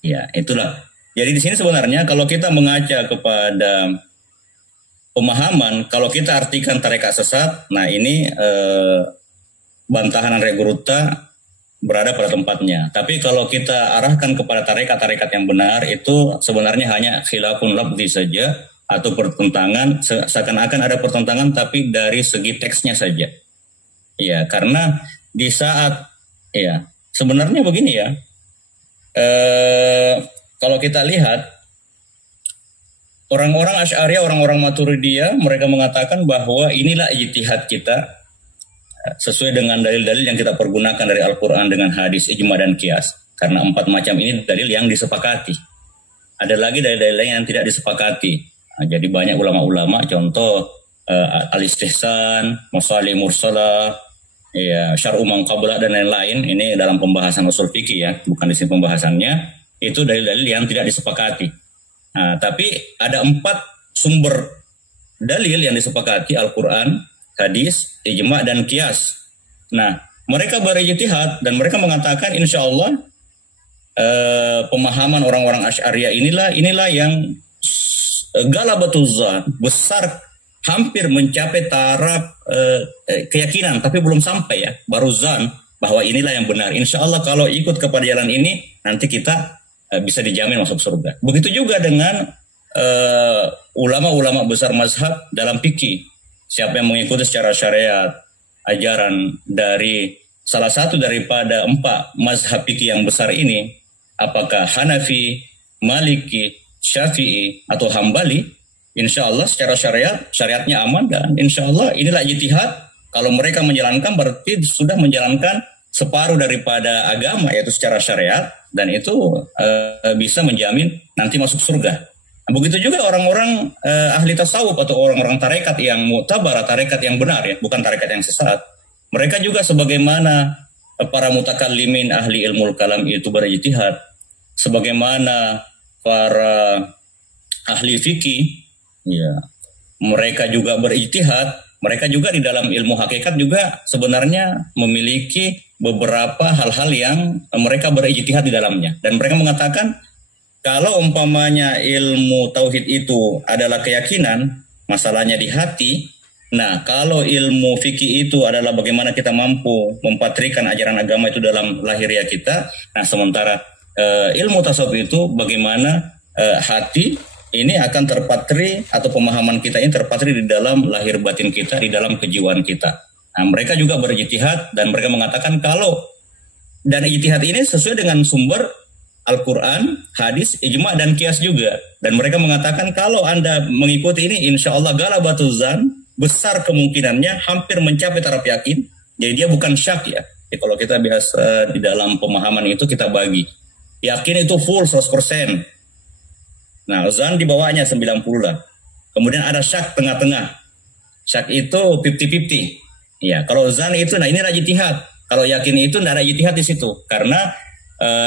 Ya, itulah. Jadi di sini sebenarnya kalau kita mengaca kepada pemahaman, kalau kita artikan tarekat sesat, nah ini bantahan Andre Gurutta berada pada tempatnya. Tapi kalau kita arahkan kepada tarekat-tarekat yang benar, itu sebenarnya hanya khilafun lafzi saja atau pertentangan, seakan-akan ada pertentangan tapi dari segi teksnya saja. Ya, karena di saat ya sebenarnya begini ya. Kalau kita lihat orang-orang Asy'ariyah, orang-orang Maturidiyah, mereka mengatakan bahwa inilah ijtihad kita sesuai dengan dalil-dalil yang kita pergunakan dari Al-Quran dengan hadis, ijma dan qiyas. Karena 4 macam ini dalil yang disepakati. Ada lagi dalil-dalil lain yang tidak disepakati. Nah, jadi banyak ulama-ulama, contoh Al-Istihsan, Masalih Mursalah, ya syar'u man qabla dan lain-lain, ini dalam pembahasan usul fikih ya, bukan di sini pembahasannya, itu dalil-dalil yang tidak disepakati. Nah, tapi ada 4 sumber dalil yang disepakati, Al-Quran, hadis, ijma' dan qiyas. Nah, mereka berijtihad dan mereka mengatakan insya Allah pemahaman orang-orang Asy'ariyah inilah yang galabatuz zan, besar, hampir mencapai taraf keyakinan, tapi belum sampai ya, baru zan, bahwa inilah yang benar. Insya Allah kalau ikut kepada jalan ini, nanti kita bisa dijamin masuk surga. Begitu juga dengan ulama-ulama besar mazhab dalam fikih. Siapa yang mengikuti secara syariat ajaran dari salah satu daripada 4 mazhab fikih yang besar ini, apakah Hanafi, Maliki, Syafi'i atau Hambali, insya Allah secara syariatnya aman, dan insya Allah inilah ijtihad. Kalau mereka menjalankan berarti sudah menjalankan separuh daripada agama, yaitu secara syariat, dan itu bisa menjamin nanti masuk surga. Nah, begitu juga orang-orang ahli tasawuf atau orang-orang tarekat yang mu'tabar, tarekat yang benar ya, bukan tarekat yang sesat. Mereka juga sebagaimana para mutakallimin ahli ilmu kalam itu berijtihad, sebagaimana para ahli fikih ya, mereka juga berijtihad, mereka juga di dalam ilmu hakikat juga sebenarnya memiliki beberapa hal-hal yang mereka berijtihad di dalamnya, dan mereka mengatakan kalau umpamanya ilmu tauhid itu adalah keyakinan, masalahnya di hati. Nah, kalau ilmu fikih itu adalah bagaimana kita mampu mempatrikan ajaran agama itu dalam lahiriah kita. Nah, sementara ilmu tasawuf itu bagaimana hati ini akan terpatri, atau pemahaman kita ini terpatri di dalam lahir batin kita, di dalam kejiwaan kita. Nah, mereka juga berijtihad dan mereka mengatakan kalau, dan ijtihad ini sesuai dengan sumber Al-Quran, hadis, ijma' dan qiyas juga. Dan mereka mengatakan kalau Anda mengikuti ini, insya Allah galabatuz zan, besar kemungkinannya hampir mencapai taraf yakin. Jadi dia bukan syak ya. Jadi kalau kita biasa di dalam pemahaman itu kita bagi. Yakin itu full 100%. Nah, zan di bawahnya 90 lah. Kemudian ada syak tengah-tengah. Syak itu 50-50. Ya, kalau zan itu, nah ini ijtihad. Kalau yakin itu tidak ada ijtihad di situ. Karena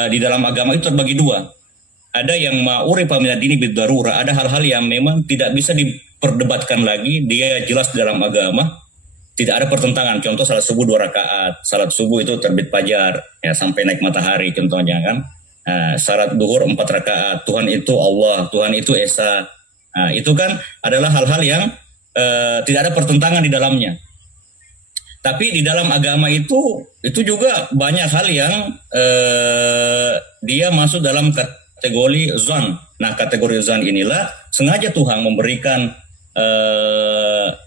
di dalam agama itu terbagi 2. Ada yang ma'urifa minad dini bid-darurah, ada hal-hal yang memang tidak bisa diperdebatkan lagi, dia jelas di dalam agama, tidak ada pertentangan. Contoh salat subuh 2 rakaat, salat subuh itu terbit fajar ya sampai naik matahari contohnya kan. Salat duhur 4 rakaat, Tuhan itu Allah, Tuhan itu Esa. Nah, itu kan adalah hal-hal yang tidak ada pertentangan di dalamnya. Tapi di dalam agama itu juga banyak hal yang dia masuk dalam kategori zan. Nah, kategori zan inilah sengaja Tuhan memberikan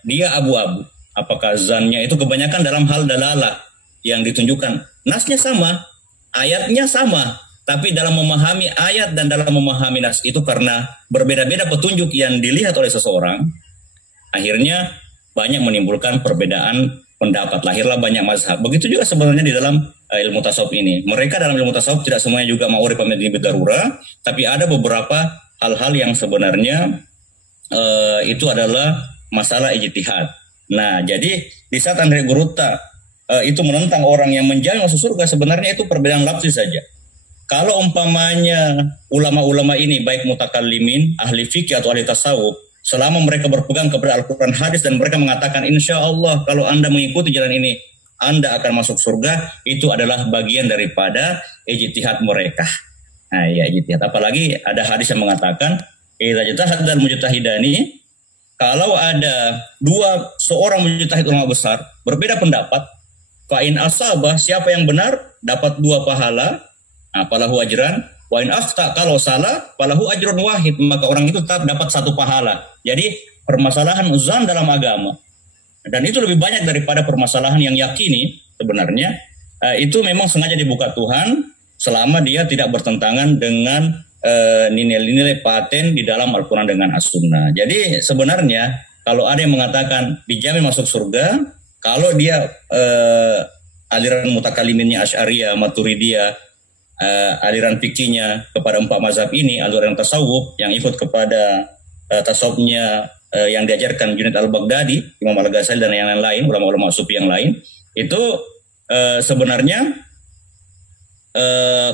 dia abu-abu. Apakah zannya itu kebanyakan dalam hal dalalah yang ditunjukkan. Nasnya sama, ayatnya sama, tapi dalam memahami ayat dan dalam memahami nas itu karena berbeda-beda petunjuk yang dilihat oleh seseorang, akhirnya banyak menimbulkan perbedaan pendapat, lahirlah banyak mazhab. Begitu juga sebenarnya di dalam ilmu tasawuf ini. Mereka dalam ilmu tasawuf tidak semuanya juga ma'urifa minad dini bid-darurah, tapi ada beberapa hal-hal yang sebenarnya itu adalah masalah ijtihad. Nah, jadi di saat Andre Guruta itu menentang orang yang menjamin masuk surga, sebenarnya itu perbedaan lafzi saja. Kalau umpamanya ulama-ulama ini baik mutakallimin, ahli fikih atau ahli tasawuf, selama mereka berpegang kepada Al-Quran, hadis, dan mereka mengatakan insya Allah kalau Anda mengikuti jalan ini Anda akan masuk surga, itu adalah bagian daripada ijtihad mereka. Nah ya, ijtihad. Apalagi ada hadis yang mengatakan idza ijtahadal mujtahidani, kalau ada seorang mujtahid ulama besar berbeda pendapat, fa in asabah, siapa yang benar dapat 2 pahala, falahu ajran. Wa in akhta, kalau salah, falahu ajrun wahid, maka orang itu tetap dapat 1 pahala. Jadi permasalahan zan dalam agama, dan itu lebih banyak daripada permasalahan yang yakini sebenarnya, itu memang sengaja dibuka Tuhan selama dia tidak bertentangan dengan nilai-nilai paten di dalam Al-Quran dengan As-Sunnah. Jadi sebenarnya kalau ada yang mengatakan dijamin masuk surga, kalau dia aliran mutakalliminnya Asy'ariyah, Maturidiyah, aliran fikihnya kepada 4 mazhab ini, aliran tasawuf yang ikut kepada tasawufnya yang diajarkan Junaid al-Baghdadi, Imam al-Ghazali dan yang lain-lain, ulama-ulama sufi yang lain, itu sebenarnya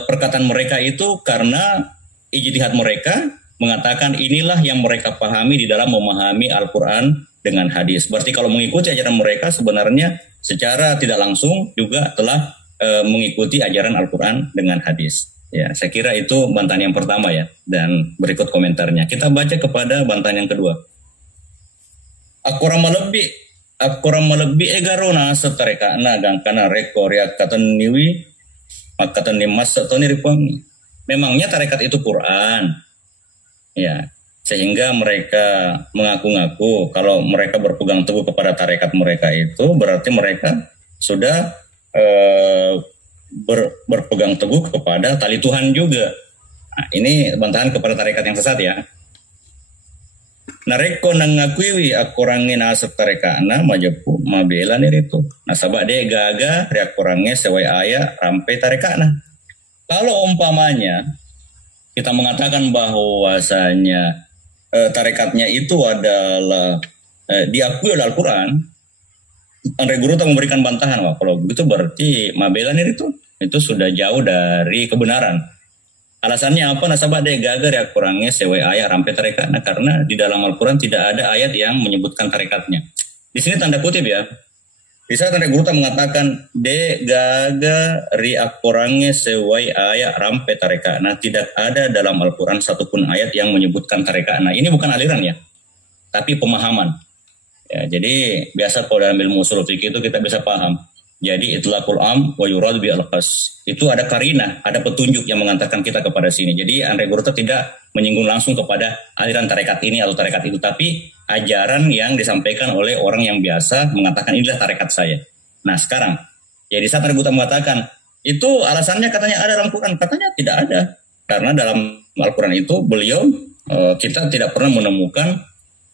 perkataan mereka itu karena ijtihad mereka mengatakan inilah yang mereka pahami di dalam memahami Al-Quran dengan hadis. Berarti kalau mengikuti ajaran mereka sebenarnya secara tidak langsung juga telah mengikuti ajaran Al-Quran dengan hadis. Ya, saya kira itu bantahan yang pertama ya. Dan berikut komentarnya. Kita baca kepada bantahan yang kedua. Akuram lebih egarona setareka nagang kana rekor ya kata niwi kata nimas atau niripang. Memangnya tarekat itu Quran. Ya, sehingga mereka mengaku-ngaku kalau mereka berpegang teguh kepada tarekat mereka itu berarti mereka sudah berpegang teguh kepada tali Tuhan juga. Nah, ini bantahan kepada tarekat yang sesat ya. Nareko nangakui akurangin asap tarekana majepu mabela itu. Nah sabak dia gaga riak kurangnya sewai ayah rampai tarekana. Kalau umpamanya kita mengatakan bahwasanya tarekatnya itu adalah diakui oleh Al-Quran, Andre Guru tak memberikan bantahan. Wah, kalau begitu berarti mabela itu sudah jauh dari kebenaran. Alasannya apa? Nasabah deh gagar ya kurangnya sewe ayat rampe tarekat. Nah, karena di dalam Al-Quran tidak ada ayat yang menyebutkan tarekatnya. Di sini tanda kutip ya. Di saat Andre Guru mengatakan de gaga ri akurangnya sewe ayat rampe tarekat. Nah, tidak ada dalam Al-Quran satupun ayat yang menyebutkan tarekat. Nah, ini bukan aliran ya, tapi pemahaman. Ya, jadi biasa kalau dalam ilmu ushul fikih itu kita bisa paham. Jadi itlaqul am wa yurad bi al-khas. Itu ada karina, ada petunjuk yang mengantarkan kita kepada sini. Jadi Andre Gurta tidak menyinggung langsung kepada aliran tarekat ini atau tarekat itu, tapi ajaran yang disampaikan oleh orang yang biasa mengatakan inilah tarekat saya. Nah sekarang, ya di saat Andre Gurta mengatakan itu alasannya katanya ada dalam Quran, katanya tidak ada. Karena dalam Al-Quran itu beliau kita tidak pernah menemukan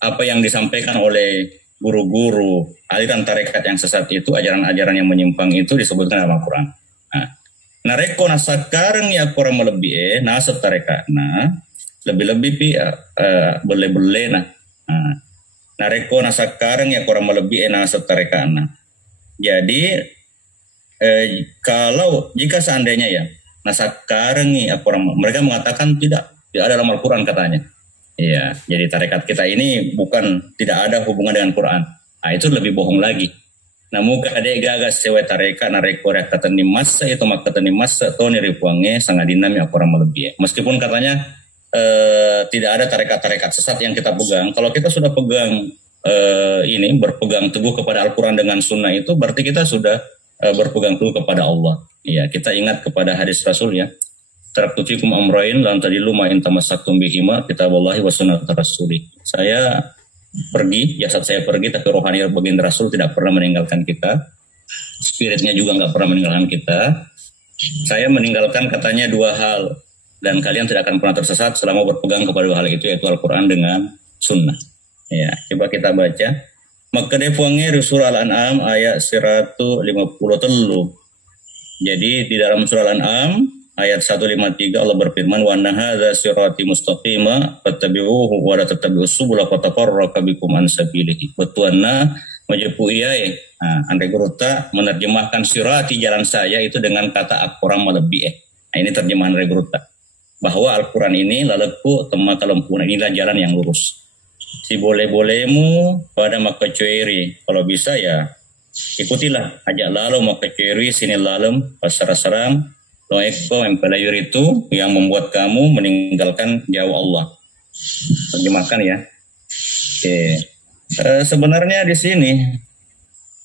apa yang disampaikan oleh guru-guru aliran tarekat yang sesat itu, ajaran-ajaran yang menyimpang itu disebutkan dalam Al-Quran. Nah, reko nasakareng ya kurang melebihi nasab tarekat. Nah, lebih-lebih pi bele-bele nah. Nah, reko nasakareng ya kurang melebihi nasab tarekat. Nah, jadi kalau jika seandainya ya nasakareng ya kurang, mereka mengatakan tidak ada dalam Al-Quran katanya. Iya, jadi tarekat kita ini bukan tidak ada hubungan dengan Quran. Nah, itu lebih bohong lagi. Namun kadang gagas sewa tarekat nareko kata ni masa itu mak kata ni masa to ni ripuange sangat dinami akuran melebih. Meskipun katanya tidak ada tarekat-tarekat sesat yang kita pegang. Kalau kita sudah pegang ini berpegang teguh kepada Al-Quran dengan Sunnah itu berarti kita sudah berpegang teguh kepada Allah. Iya, kita ingat kepada hadis Rasul ya. Taraktu fikum amrain lan tadilu ma in tamassaktum bihima kitaballahi wa sunnat rasuli. Saya pergi, jasad saya pergi, tapi rohani baginda Rasul tidak pernah meninggalkan kita. Spiritnya juga nggak pernah meninggalkan kita. Saya meninggalkan katanya dua hal, dan kalian tidak akan pernah tersesat selama berpegang kepada dua hal itu, yaitu Al-Quran dengan Sunnah. Ya, coba kita baca. Maka defuange surah Al-An'am ayat 153. Jadi di dalam surah Al-An'am ayat 153 Allah berfirman wa anna hadza sirati mustaqima fattabi'uhu wa la tattabi'us subula fatafarraqa bikum an sabilihi. Betuanna majepu iyae. Nah, Andre Gurta menerjemahkan sirati jalan saya itu dengan kata akuram lebih. Nah, ini terjemahan Andre Gurta. Bahwa Al-Quran ini laleku tema kalempuna, inilah jalan yang lurus. Si boleh-bolehmu pada maka cuiri. Kalau bisa ya ikutilah, ajak lalu maka cuiri sini lalem pasar-sarang. Loeko empelayur itu yang membuat kamu meninggalkan jauh Allah. Terjemahkan ya. Oke. Sebenarnya di sini,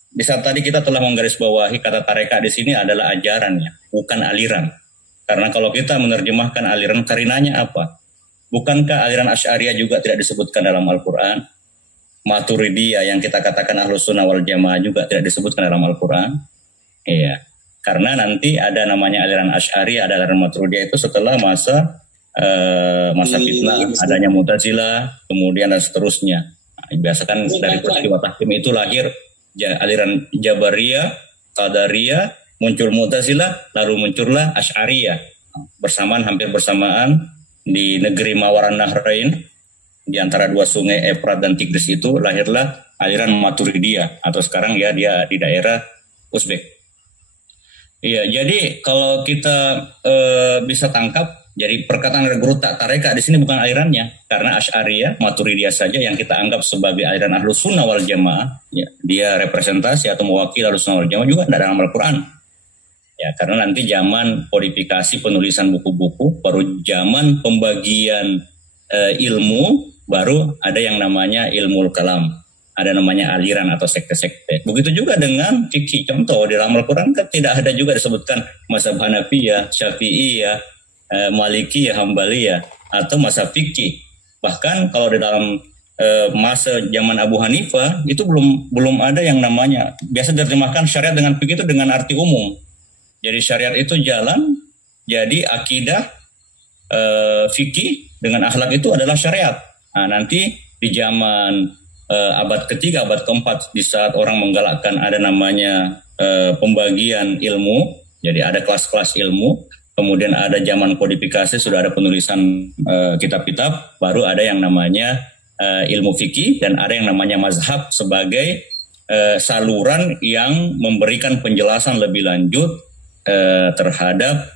di saat tadi kita telah menggarisbawahi kata tarekat di sini adalah ajarannya, bukan aliran. Karena kalau kita menerjemahkan aliran, karinanya apa? Bukankah aliran Asy'ariyah juga tidak disebutkan dalam Al-Quran? Maturidiyah yang kita katakan Ahlus Sunnah wal Jamaah juga tidak disebutkan dalam Al-Quran? Iya. Karena nanti ada namanya aliran Asy'ariyah, ada aliran Maturidiyah itu setelah masa fitnah, adanya Mu'tazilah, kemudian dan seterusnya. Nah, biasakan dari peristiwa tahkim itu lahir aliran Jabariyah, Qadariyah, muncul Mu'tazilah, lalu muncullah Asy'ariyah. Hampir bersamaan di negeri Mawaran Nahrain, di antara dua sungai Efrat dan Tigris itu lahirlah aliran Maturidiyah, atau sekarang ya dia di daerah Uzbek. Iya, jadi kalau kita bisa tangkap, jadi perkataan guru tak tareka di sini bukan alirannya, karena Asy'ariyah, Maturidiyah saja yang kita anggap sebagai aliran Ahlus Sunnah wal Jamaah, ya, dia representasi atau mewakili Ahlus Sunnah wal Jamaah juga tidak dalam Al-Quran. Ya, karena nanti zaman kodifikasi penulisan buku-buku, baru zaman pembagian ilmu, baru ada yang namanya ilmu kalam, ada namanya aliran atau sekte-sekte. Begitu juga dengan fikih. Contoh di dalam Al-Quran kan tidak ada juga disebutkan mazhab Hanafiyah, Syafi'iyah, Malikiyah, Hambaliyah atau mazhab fikih. Bahkan kalau di dalam masa zaman Abu Hanifah itu belum ada yang namanya, biasa diterjemahkan syariat dengan fikih itu dengan arti umum. Jadi syariat itu jalan, jadi akidah, fikih dengan akhlak itu adalah syariat. Nah, nanti di zaman abad ketiga, abad keempat, di saat orang menggalakkan ada namanya pembagian ilmu, jadi ada kelas-kelas ilmu, kemudian ada zaman kodifikasi, sudah ada penulisan kitab-kitab, baru ada yang namanya ilmu fikih, dan ada yang namanya mazhab sebagai saluran yang memberikan penjelasan lebih lanjut terhadap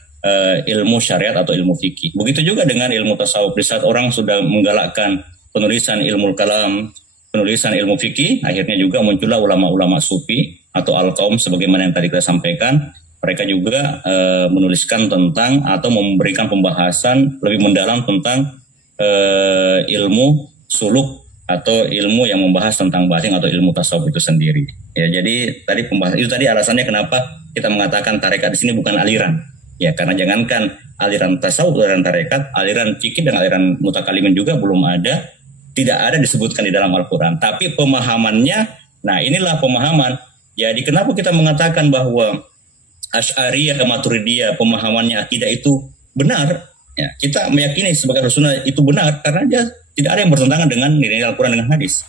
ilmu syariat atau ilmu fikih. Begitu juga dengan ilmu tasawuf. Di saat orang sudah menggalakkan penulisan ilmu kalam, penulisan ilmu fikih, akhirnya juga muncullah ulama-ulama sufi atau al-qaum sebagaimana yang tadi kita sampaikan. Mereka juga menuliskan tentang atau memberikan pembahasan lebih mendalam tentang ilmu suluk atau ilmu yang membahas tentang batin atau ilmu tasawuf itu sendiri. Ya, jadi tadi pembahasan itu tadi alasannya kenapa kita mengatakan tarekat di sini bukan aliran. Ya, karena jangankan aliran tasawuf, aliran tarekat, aliran fikih dan aliran mutakalimin juga belum ada, tidak ada disebutkan di dalam Al-Quran. Tapi pemahamannya, nah inilah pemahaman. Jadi kenapa kita mengatakan bahwa Asy'ariyah ke Maturidiyah pemahamannya akidah itu benar? Ya, kita meyakini sebagai Rasulullah itu benar karena dia tidak ada yang bertentangan dengan nilai Al-Quran dengan hadis.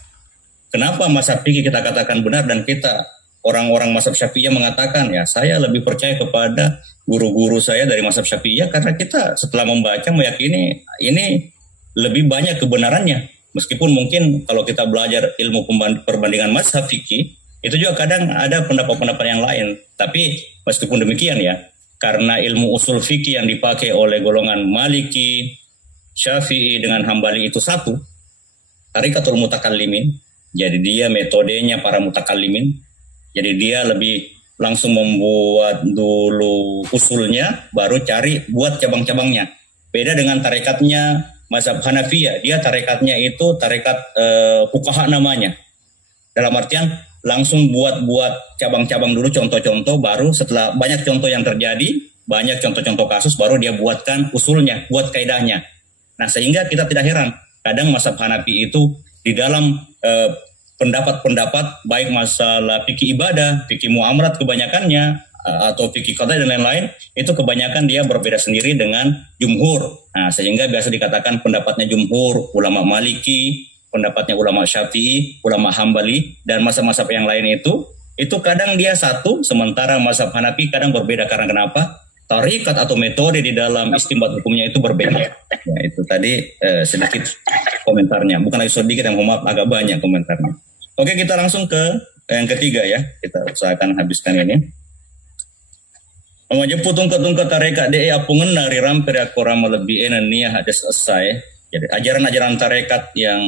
Kenapa mazhab fikih kita katakan benar dan kita orang-orang mazhab Syafi'iyah mengatakan ya saya lebih percaya kepada guru-guru saya dari mazhab Syafi'iyah karena kita setelah membaca meyakini ini lebih banyak kebenarannya. Meskipun mungkin kalau kita belajar ilmu perbandingan mazhab fikih itu juga kadang ada pendapat-pendapat yang lain. Tapi meskipun demikian ya, karena ilmu usul fikih yang dipakai oleh golongan Maliki, Syafi'i dengan Hambali itu satu, tarikatul mutakallimin. Jadi dia metodenya para mutakallimin. Jadi dia lebih langsung membuat dulu usulnya, baru cari buat cabang-cabangnya. Beda dengan tarekatnya mazhab Hanafiyah, dia tarekatnya itu tarekat fuqaha namanya. Dalam artian langsung buat cabang-cabang dulu, contoh-contoh, baru setelah banyak contoh yang terjadi, banyak contoh-contoh kasus, baru dia buatkan usulnya, buat kaidahnya. Nah, sehingga kita tidak heran, kadang mazhab Hanafi itu di dalam pendapat-pendapat, baik masalah fikih ibadah, fikih muamalat kebanyakannya, atau fikih qada dan lain-lain, itu kebanyakan dia berbeda sendiri dengan jumhur. Nah, sehingga biasa dikatakan pendapatnya jumhur, ulama Maliki, pendapatnya ulama Syafi'i, ulama Hambali, dan mazhab-mazhab yang lain itu kadang dia satu, sementara mazhab Hanafi kadang berbeda. Karena kenapa? Tarikat atau metode di dalam istinbat hukumnya itu berbeda. Ya, itu tadi sedikit komentarnya. Bukan lagi sedikit, yang maaf agak banyak komentarnya. Oke, kita langsung ke yang ketiga ya. Kita usahakan habiskan ini. Mengajepu tungkat-tungkat tarekat de apungan dari rampir akorama lebih enania hadis selesai. Jadi ajaran-ajaran tarekat yang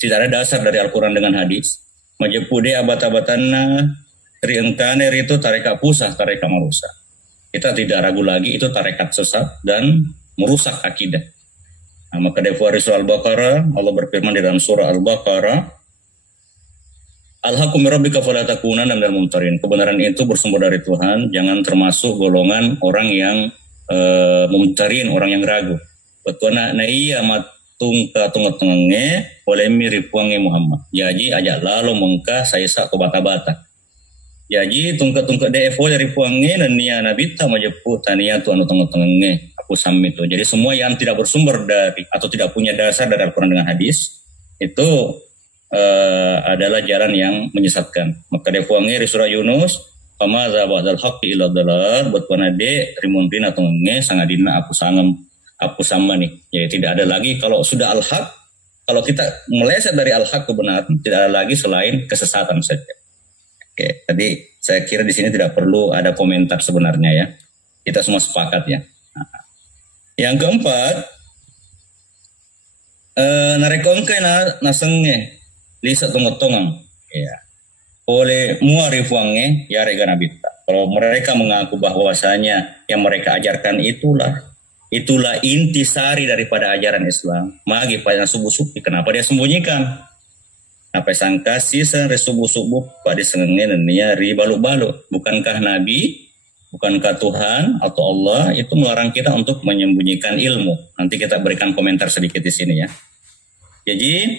tidak ada dasar dari Al-Quran dengan hadis. Majepu de abat-abatanna rientane itu tarekat pusah, tarekat merusak. Kita tidak ragu lagi itu tarekat sesat dan merusak akidah. Nah, maka dari surah Al-Baqarah, Allah berfirman di dalam surah Al-Baqarah, Al-haqqu min rabbika fala takunanna minal mumtarin. Kebenaran itu bersumber dari Tuhan, jangan termasuk golongan orang yang mumtarin, orang yang ragu. Betuana naiya matung ka tengah-tengahnya oleh mirip wangi Muhammad. Jadi ajak lalu mengka saya sak ke bata-bata. Jadi tungkat-tungkat DFO dari puangnya dan nia nabita majepu tania tu anu tengah-tengahnya aku sami itu. Jadi semua yang tidak bersumber dari atau tidak punya dasar dari Al-Quran dengan hadis itu adalah jalan yang menyesatkan. Maka DFO-nya di surah Yunus, "Famadza ba'dal haqqi illa dhalal," buat panade rimuntin atau nge sangadina aku sama nih. Jadi tidak ada lagi kalau sudah al-haq, kalau kita meleset dari al-haq kebenaran, tidak ada lagi selain kesesatan saja. Oke, tadi Saya kira di sini tidak perlu ada komentar sebenarnya ya. Kita semua sepakat ya. Yang keempat, narekongke na senge lisa tongotongang ya. Oleh muarifuange ya rega nabita. Kalau mereka mengaku bahwasanya yang mereka ajarkan itulah intisari daripada ajaran Islam. Magi pada subuh-subuh kenapa dia sembunyikan? Apa sangka sisa subuh-subuh pada sengenge nenia ri balu-balu. Bukankah Nabi, bukankah Tuhan atau Allah itu melarang kita untuk menyembunyikan ilmu? Nanti kita berikan komentar sedikit di sini ya. Jadi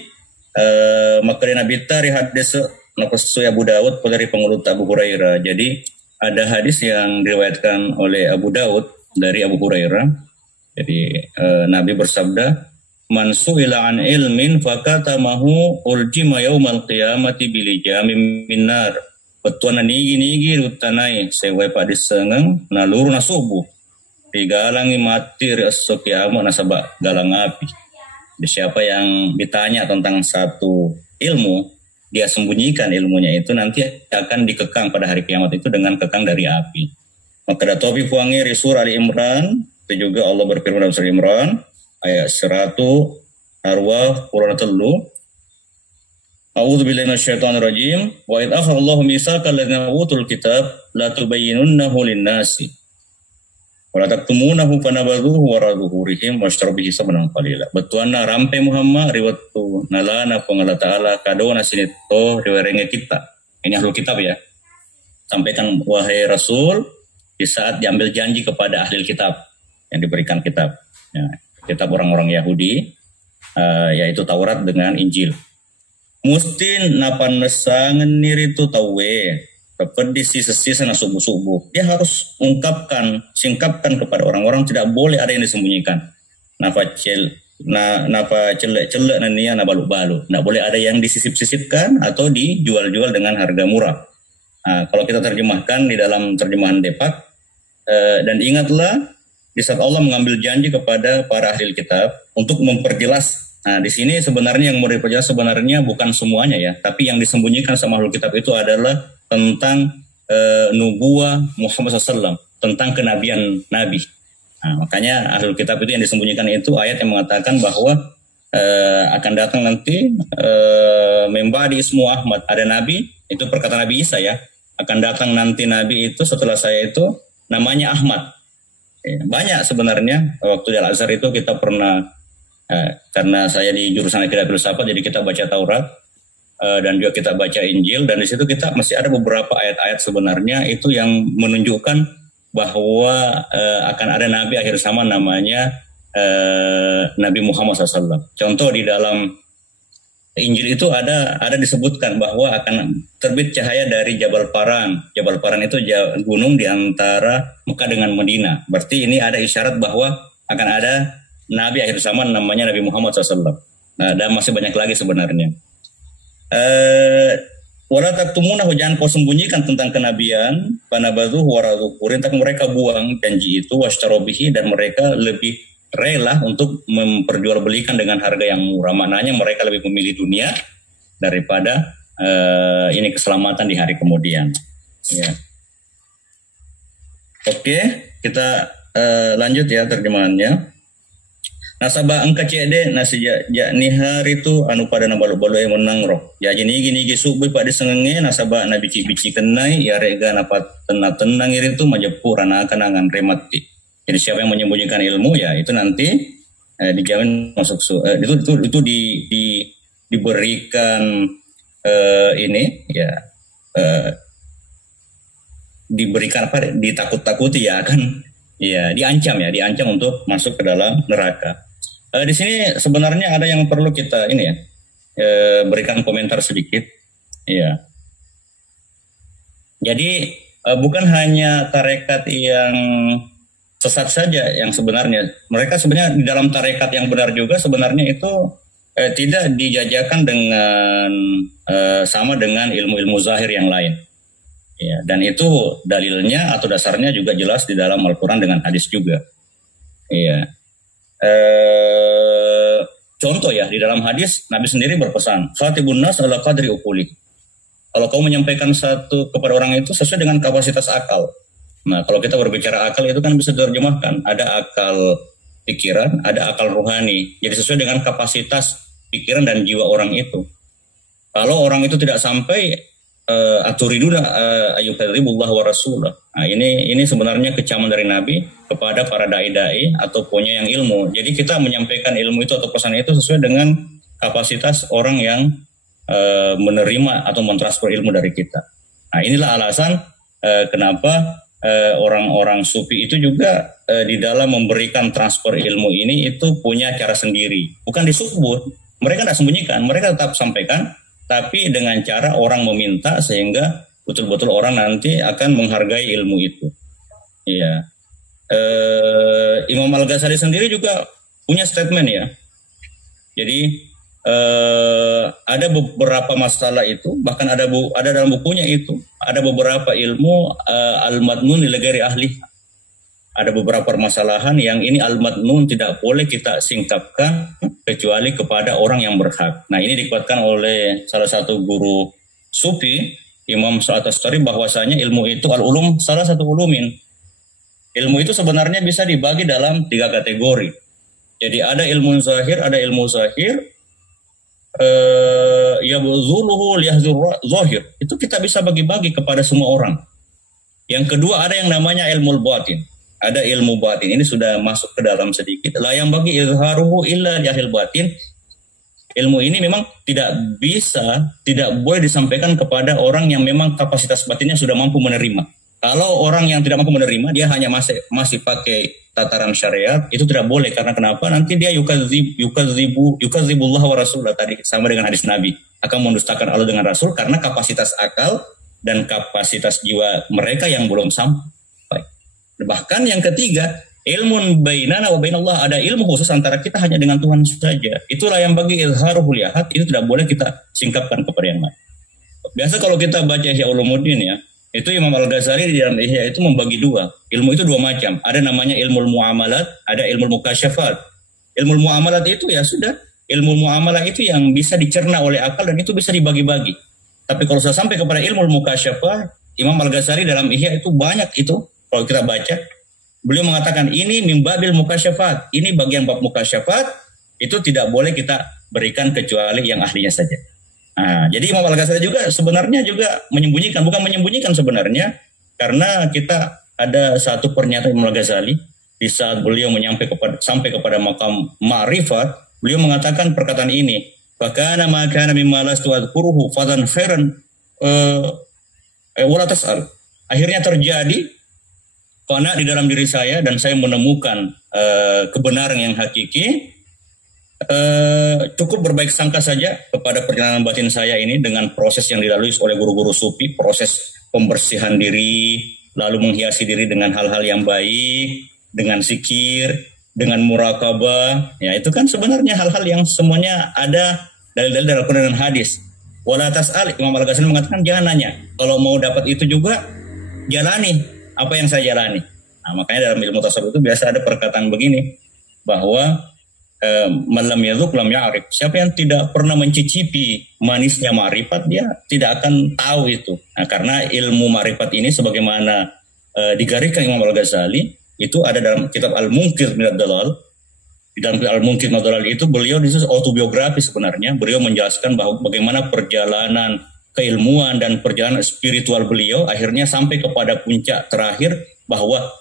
makanya Nabi tari hadis sesuai Abu Daud dari pengulut Abu Hurairah. Jadi ada hadis yang diriwayatkan oleh Abu Daud dari Abu Hurairah. Jadi Nabi bersabda, "Man su'ila an ilmin fakatamahu uljima yaumal qiyamati bilijamim minar." Betuana nigi rutanai sewa pada sengeng nalur nasubuh. Digalangi mati reso kiamat nasabak galang api. Siapa yang ditanya tentang satu ilmu, dia sembunyikan ilmunya itu nanti akan dikekang pada hari kiamat itu dengan kekang dari api. Maka datopi puangi risur Ali Imran, itu juga Allah berfirman dalam surah Imran ayat 100 arwah Quran telu. A'udzu billahi minasyaitonir rajim. Wa idh akhadallahu mitsaqal ladzina utul kitab la tubayyinunnahu lin-nasi wa la taktumunahu fanabadhuhu wara dhuhurihim washtaraw bihi samanan qalila. Betuana rampe Muhammad riwatu nalana pangala taala kadona sinito riwerenge kita. Ini ahli kitab ya. Sampaikan wahai Rasul di saat diambil janji kepada ahli kitab yang diberikan kitab. Ya, kitab orang-orang Yahudi yaitu Taurat dengan Injil. Mustin napan nesangen niritu tawe kepedisi sesisa na subuh-subuh. Dia harus singkapkan kepada orang-orang, tidak boleh ada yang disembunyikan. Napa celek nania na balu-balu. Tidak boleh ada yang disisip-sisipkan atau dijual-jual dengan harga murah. Kalau kita terjemahkan di dalam terjemahan Depak, dan ingatlah di saat Allah mengambil janji kepada para ahli kitab untuk memperjelas. Nah, di sini sebenarnya yang mau diperjelas sebenarnya bukan semuanya ya, tapi yang disembunyikan sama ahli kitab itu adalah tentang nubuah Muhammad SAW, tentang kenabian Nabi. Nah, makanya ahli kitab itu yang disembunyikan itu ayat yang mengatakan bahwa akan datang nanti membadi ismu Ahmad, ada Nabi, itu perkataan Nabi Isa ya, akan datang nanti Nabi itu setelah saya itu namanya Ahmad. Banyak sebenarnya waktu di Al-Azhar itu kita pernah karena saya di jurusan Akidah Filsafat jadi kita baca Taurat dan juga kita baca Injil, dan di situ kita masih ada beberapa ayat-ayat sebenarnya itu yang menunjukkan bahwa akan ada Nabi akhir zaman namanya Nabi Muhammad SAW. Contoh di dalam Injil itu ada disebutkan bahwa akan terbit cahaya dari Jabal Paran. Jabal Paran itu gunung di antara Mekah dengan Madinah. Berarti ini ada isyarat bahwa akan ada Nabi akhir zaman namanya Nabi Muhammad SAW. Dan masih banyak lagi sebenarnya. Wala taktumunahu, jangan kau sembunyikan tentang kenabian, panabadhuhu waradhu, tak mereka buang janji itu, washtarobihi, dan mereka lebih rela untuk memperjualbelikan dengan harga yang murah. Maknanya mereka lebih memilih dunia daripada ini keselamatan di hari kemudian. Ya. Oke, kita lanjut ya terjemahannya. Nasabah angka cede nasi ni hari tu anu pada na balu-balu yang menang roh. Ya gini subuh pada sengenge nasabah na bici-bici kenai ya rega napat tenang iri tu majapur anak kenangan remati. Jadi siapa yang menyembunyikan ilmu ya itu nanti dijamin masuk itu diberikan ini ya diberikan apa ditakut-takuti ya kan ya diancam untuk masuk ke dalam neraka. Di sini sebenarnya ada yang perlu kita ini ya berikan komentar sedikit. Ya. Jadi bukan hanya tarekat yang sesat saja yang sebenarnya. Mereka sebenarnya di dalam tarekat yang benar juga sebenarnya itu tidak dijajakan dengan sama dengan ilmu-ilmu zahir yang lain. Ya, dan itu dalilnya atau dasarnya juga jelas di dalam Al-Quran dengan hadis juga. Iya. Contoh ya di dalam hadis Nabi sendiri berpesan, "Khatibun nas ala qadri uquli." Kalau kamu menyampaikan satu kepada orang itu sesuai dengan kapasitas akal. Nah, kalau kita berbicara akal itu kan bisa diterjemahkan. Ada akal pikiran, ada akal rohani. Jadi sesuai dengan kapasitas pikiran dan jiwa orang itu. Kalau orang itu tidak sampai aturiduna ayyukadzibullah wa rasulah. Nah, ini sebenarnya kecaman dari Nabi kepada para dai-dai atau punya yang ilmu. Jadi kita menyampaikan ilmu itu atau pesan itu sesuai dengan kapasitas orang yang menerima atau mentransfer ilmu dari kita. Nah, inilah alasan kenapa orang-orang sufi itu juga di dalam memberikan transfer ilmu ini itu punya cara sendiri. Bukan disebut, mereka tidak sembunyikan, mereka tetap sampaikan, tapi dengan cara orang meminta sehingga betul-betul orang nanti akan menghargai ilmu itu. Iya. Imam Al-Ghazali sendiri juga punya statement ya. Jadi ada beberapa masalah itu, bahkan ada dalam bukunya itu, ada beberapa ilmu al-madnun li ghairi ahli. Ada beberapa permasalahan yang ini al-madnun tidak boleh kita singkapkan kecuali kepada orang yang berhak. Nah, ini dikuatkan oleh salah satu guru sufi, Imam Sa'ad As-Sari, bahwasanya ilmu itu al-ulum salah satu ulumin. Ilmu itu sebenarnya bisa dibagi dalam 3 kategori. Jadi ada ilmu zahir, ada ilmu zahir, yabzuluhu liyahzur zahir. Itu kita bisa bagi-bagi kepada semua orang. Yang kedua ada yang namanya ilmu batin. Ada ilmu batin, ini sudah masuk ke dalam sedikit. La yang bagi izharuhu illa jahil batin. Ilmu ini memang tidak boleh disampaikan kepada orang yang memang kapasitas batinnya sudah mampu menerima. Kalau orang yang tidak mampu menerima, dia hanya masih pakai tataran syariat, itu tidak boleh. Karena kenapa? Nanti dia yukadzibullah wa rasulah tadi, sama dengan hadis Nabi. Akan mendustakan Allah dengan Rasul karena kapasitas akal dan kapasitas jiwa mereka yang belum sampai. Bahkan yang ketiga, ilmun bainana wa bainallah, ada ilmu khusus antara kita hanya dengan Tuhan saja. Itulah yang bagi izharuhul yahad, itu tidak boleh kita singkapkan kepada yang lain. Biasa kalau kita baca Ihya Ulumuddin ya, itu Imam Al-Ghazali di dalam Ihya itu membagi 2. Ilmu itu 2 macam. Ada namanya ilmu muamalat, ada ilmu mukasyafat. Ilmu muamalat itu ya sudah, ilmu muamalah itu yang bisa dicerna oleh akal dan itu bisa dibagi-bagi. Tapi kalau sudah sampai kepada ilmu mukasyafat, Imam Al-Ghazali dalam Ihya itu banyak itu. Kalau kita baca, beliau mengatakan ini mimbabil mukasyafat, ini bagian bab mukasyafat, itu tidak boleh kita berikan kecuali yang ahlinya saja. Nah, jadi Imam Al-Ghazali juga sebenarnya juga menyembunyikan, bukan menyembunyikan sebenarnya, karena kita ada satu pernyataan Imam Al-Ghazali di saat beliau sampai kepada makam ma'rifat, beliau mengatakan perkataan ini, "Fakana ma kana mimma lastu adhkuruhu fadan khairan wala tas'al." Akhirnya terjadi karena di dalam diri saya dan saya menemukan kebenaran yang hakiki, cukup berbaik sangka saja kepada perjalanan batin saya ini dengan proses yang dilalui oleh guru-guru sufi, proses pembersihan diri, lalu menghiasi diri dengan hal-hal yang baik, dengan zikir, dengan murakabah. Ya, itu kan sebenarnya hal-hal yang semuanya ada dalil-dalil dalam Al-Quran dan hadis. Wala tas'al, Imam Al-Ghazali mengatakan jangan nanya. Kalau mau dapat itu juga jalani apa yang saya jalani. Nah, makanya dalam ilmu tasawuf itu biasa ada perkataan begini, bahwa malam yadzuq lam ya'rif. Siapa yang tidak pernah mencicipi manisnya ma'rifat, dia tidak akan tahu itu. Nah, karena ilmu ma'rifat ini sebagaimana digariskan Imam Al-Ghazali, itu ada dalam kitab Al-Munkir Minad Dalal. Di dalam Al-Munkir Minad Dalal itu beliau disitu autobiografi sebenarnya. Beliau menjelaskan bahwa bagaimana perjalanan keilmuan dan perjalanan spiritual beliau akhirnya sampai kepada puncak terakhir, bahwa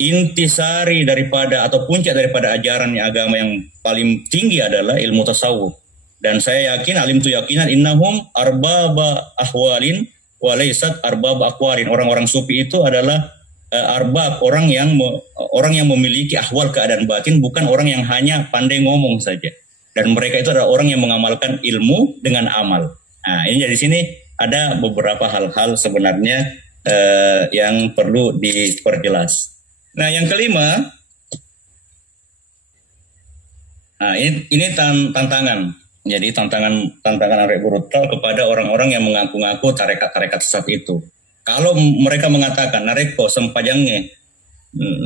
intisari daripada atau puncak daripada ajaran agama yang paling tinggi adalah ilmu tasawuf. Dan saya yakin, alim tu yakinan innahum arbaba ahwalin wa laysat arbaba aqwalin. Orang-orang sufi itu adalah arbab, orang yang memiliki ahwal keadaan batin, bukan orang yang hanya pandai ngomong saja. Dan mereka itu adalah orang yang mengamalkan ilmu dengan amal. Nah, ini dari sini ada beberapa hal-hal sebenarnya yang perlu diperjelas. Nah, yang kelima, nah ini tantangan. Jadi tantangan arek brutal kepada orang-orang yang mengaku-ngaku tarekat sesat itu. Kalau mereka mengatakan nareko sempajangnya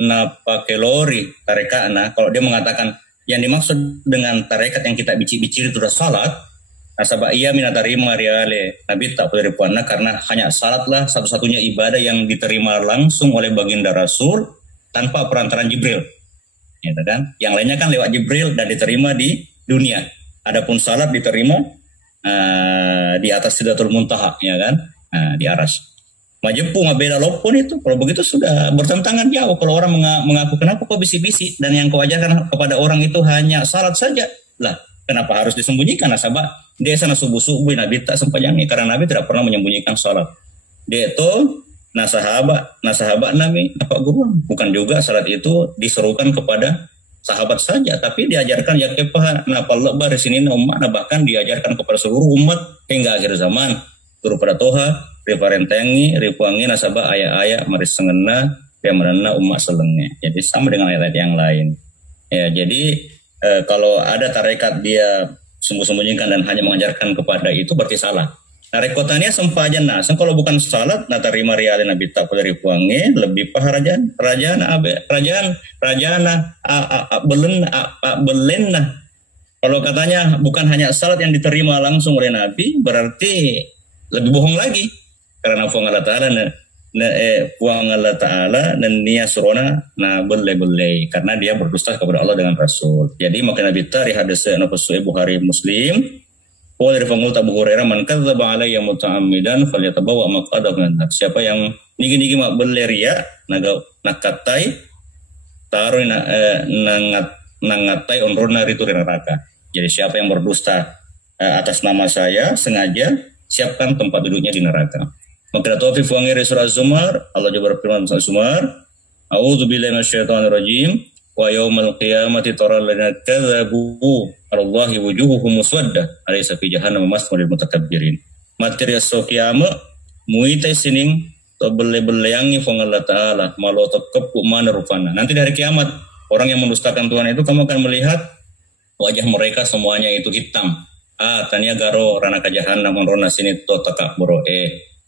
na pakelori tarekana, kalau dia mengatakan yang dimaksud dengan tarekat yang kita bici-bici itu adalah salat, Nasabah ia minatarima riale Nabi tak boleh ripuanna karena hanya salatlah satu-satunya ibadah yang diterima langsung oleh baginda Rasul tanpa perantaran Jibril. Ya kan? Yang lainnya kan lewat Jibril dan diterima di dunia. Adapun salat diterima di atas Sidratul Muntaha, ya kan? Di aras. Majepung beda lopon itu. Kalau begitu sudah bertentangan jauh. Kalau orang mengaku kenapa kau bisi-bisi dan yang kau ajarkan kepada orang itu hanya salat saja. Lah, kenapa harus disembunyikan? Nasabah dia sana subuh-subuh Nabi tak sembayangi karena Nabi tidak pernah menyembunyikan salat. Dia itu sahabat Nabi apa guru bukan juga salat itu diserukan kepada sahabat saja, tapi diajarkan ya kepa napal lebar di sini umat, bahkan diajarkan kepada seluruh umat hingga akhir zaman. Guru pada toha riparentengi ripuangi nasabah ayat-ayat maris sengena yang merana umat selengnya. Jadi sama dengan ayat-ayat yang lain. Ya, jadi kalau ada tarekat dia sembunyikan dan hanya mengajarkan kepada itu berarti salah. Tarekotanya sempajan nasem kalau bukan salat na tarima riale nabi tak boleh ripuangi lebih paharajaan belenna. Kalau katanya bukan hanya salat yang diterima langsung oleh Nabi berarti lebih bohong lagi karena puang Allah Ta'ala dan niya surona na belle karena dia berdusta kepada Allah dengan Rasul. Jadi maka Nabi tari hadis nafsu Bukhari Muslim dari pengulta Abu Hurairah man kadzdzaba alayya muta'ammidan falyatabawa maq'adahu minan nar. Siapa yang nigi-nigi mak belle ria nakatai taruh nangatai onrona ritu neraka. Jadi siapa yang berdusta atas nama saya sengaja siapkan tempat duduknya di neraka. Maka taufiq wa ngiri surah Az-Zumar Allah juga berfirman surah Az-Zumar a'udzubillahi minasyaitonir rajim wa yaumal qiyamati taral ladzina kadzabu arallahi wujuhuhum muswaddah alaysa fi jahannam maswal mutakabbirin. Materi qiyamah muite sining to belle-belleangi fong Allah Ta'ala malo tekep mana rupana. Nanti dari kiamat orang yang mendustakan Tuhan itu kamu akan melihat wajah mereka semuanya itu hitam. Tania garo ranaka jahannam rona sini to takabur.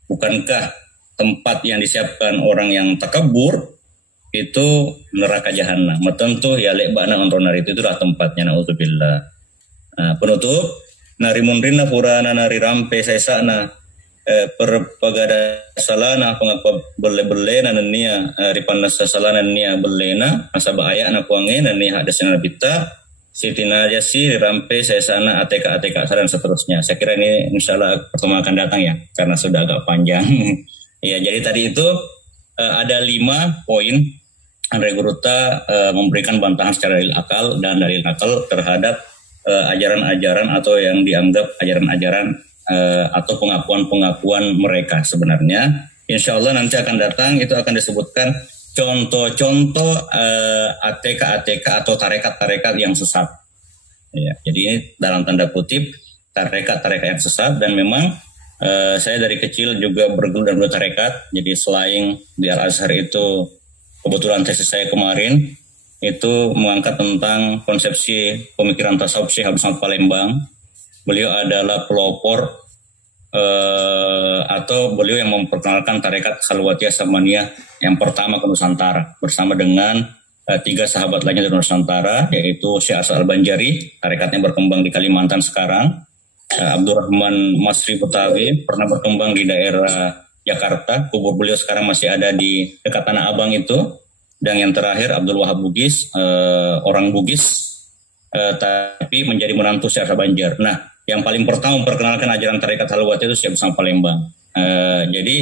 Bukankah tempat yang disiapkan orang yang takabur itu neraka jahanam? Tentu ya lekbana onronar itu itulah tempatnya naudzubillah. Penutup narimunrina purana nari rampe saisana perpagada salana pengapa belle-belle nanania ripanna salana nia bellena asaba ayana puange nania hadasna bita Sitina Jasi rampe saya sana ATK dan seterusnya. Saya kira ini insyaallah pertemuan akan datang ya karena sudah agak panjang. Ya jadi tadi itu ada 5 poin Andre Guruta memberikan bantahan secara dalil akal dan dalil akal terhadap ajaran-ajaran atau yang dianggap ajaran-ajaran atau pengakuan-pengakuan mereka sebenarnya. Insyaallah nanti akan datang itu akan disebutkan contoh-contoh ATK atau tarekat-tarekat yang sesat. Ya, jadi ini dalam tanda kutip tarekat-tarekat yang sesat dan memang saya dari kecil juga bergelut dalam tarekat. Jadi selain di Al-Azhar itu kebetulan tesis saya kemarin itu mengangkat tentang konsepsi pemikiran tasawuf Syekh Abdul Somad Palembang. Beliau adalah pelopor atau beliau yang memperkenalkan tarekat Khalwatiyah Samaniyah yang pertama ke Nusantara bersama dengan 3 sahabat lainnya dari Nusantara yaitu Syekh As'ad Al-Banjari, tarekatnya berkembang di Kalimantan sekarang. Abdurrahman Masri Betawi pernah berkembang di daerah Jakarta, kubur beliau sekarang masih ada di dekat Tanah Abang itu. Dan yang terakhir Abdul Wahab Bugis, orang Bugis tapi menjadi menantu Syekh As'ad Banjar. Nah, yang paling pertama memperkenalkan ajaran tarekat Khalwatiyah itu Syekh Abdul Palembang. Jadi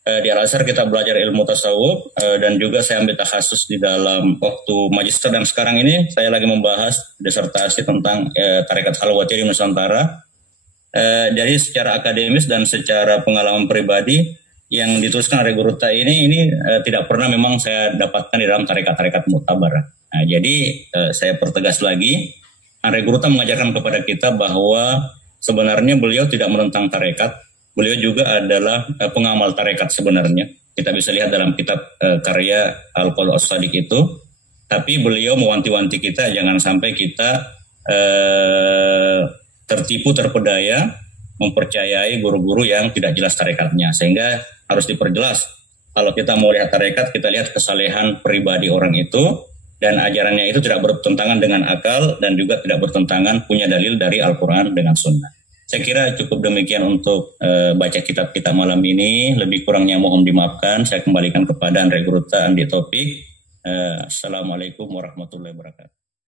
di Al-Azhar kita belajar ilmu tasawuf dan juga saya ambil takhasus di dalam waktu magister dan sekarang ini saya lagi membahas disertasi tentang tarekat Khalwatiyah di Nusantara. Jadi secara akademis dan secara pengalaman pribadi yang dituliskan oleh Guruta ini tidak pernah memang saya dapatkan di dalam tarekat-tarekat muktabar. Nah, jadi saya pertegas lagi. Andre Guruta mengajarkan kepada kita bahwa sebenarnya beliau tidak menentang tarekat, beliau juga adalah pengamal tarekat sebenarnya. Kita bisa lihat dalam kitab karya Al-Qaul As-Sadiq itu, tapi beliau mewanti-wanti kita jangan sampai kita tertipu, terpedaya, mempercayai guru-guru yang tidak jelas tarekatnya. Sehingga harus diperjelas. Kalau kita mau lihat tarekat, kita lihat kesalehan pribadi orang itu, dan ajarannya itu tidak bertentangan dengan akal dan juga tidak bertentangan punya dalil dari Al-Quran dengan Sunnah. Saya kira cukup demikian untuk baca kitab kita malam ini. Lebih kurangnya mohon dimaafkan. Saya kembalikan kepada Andre Gruta Andi Topik. Assalamualaikum warahmatullahi wabarakatuh.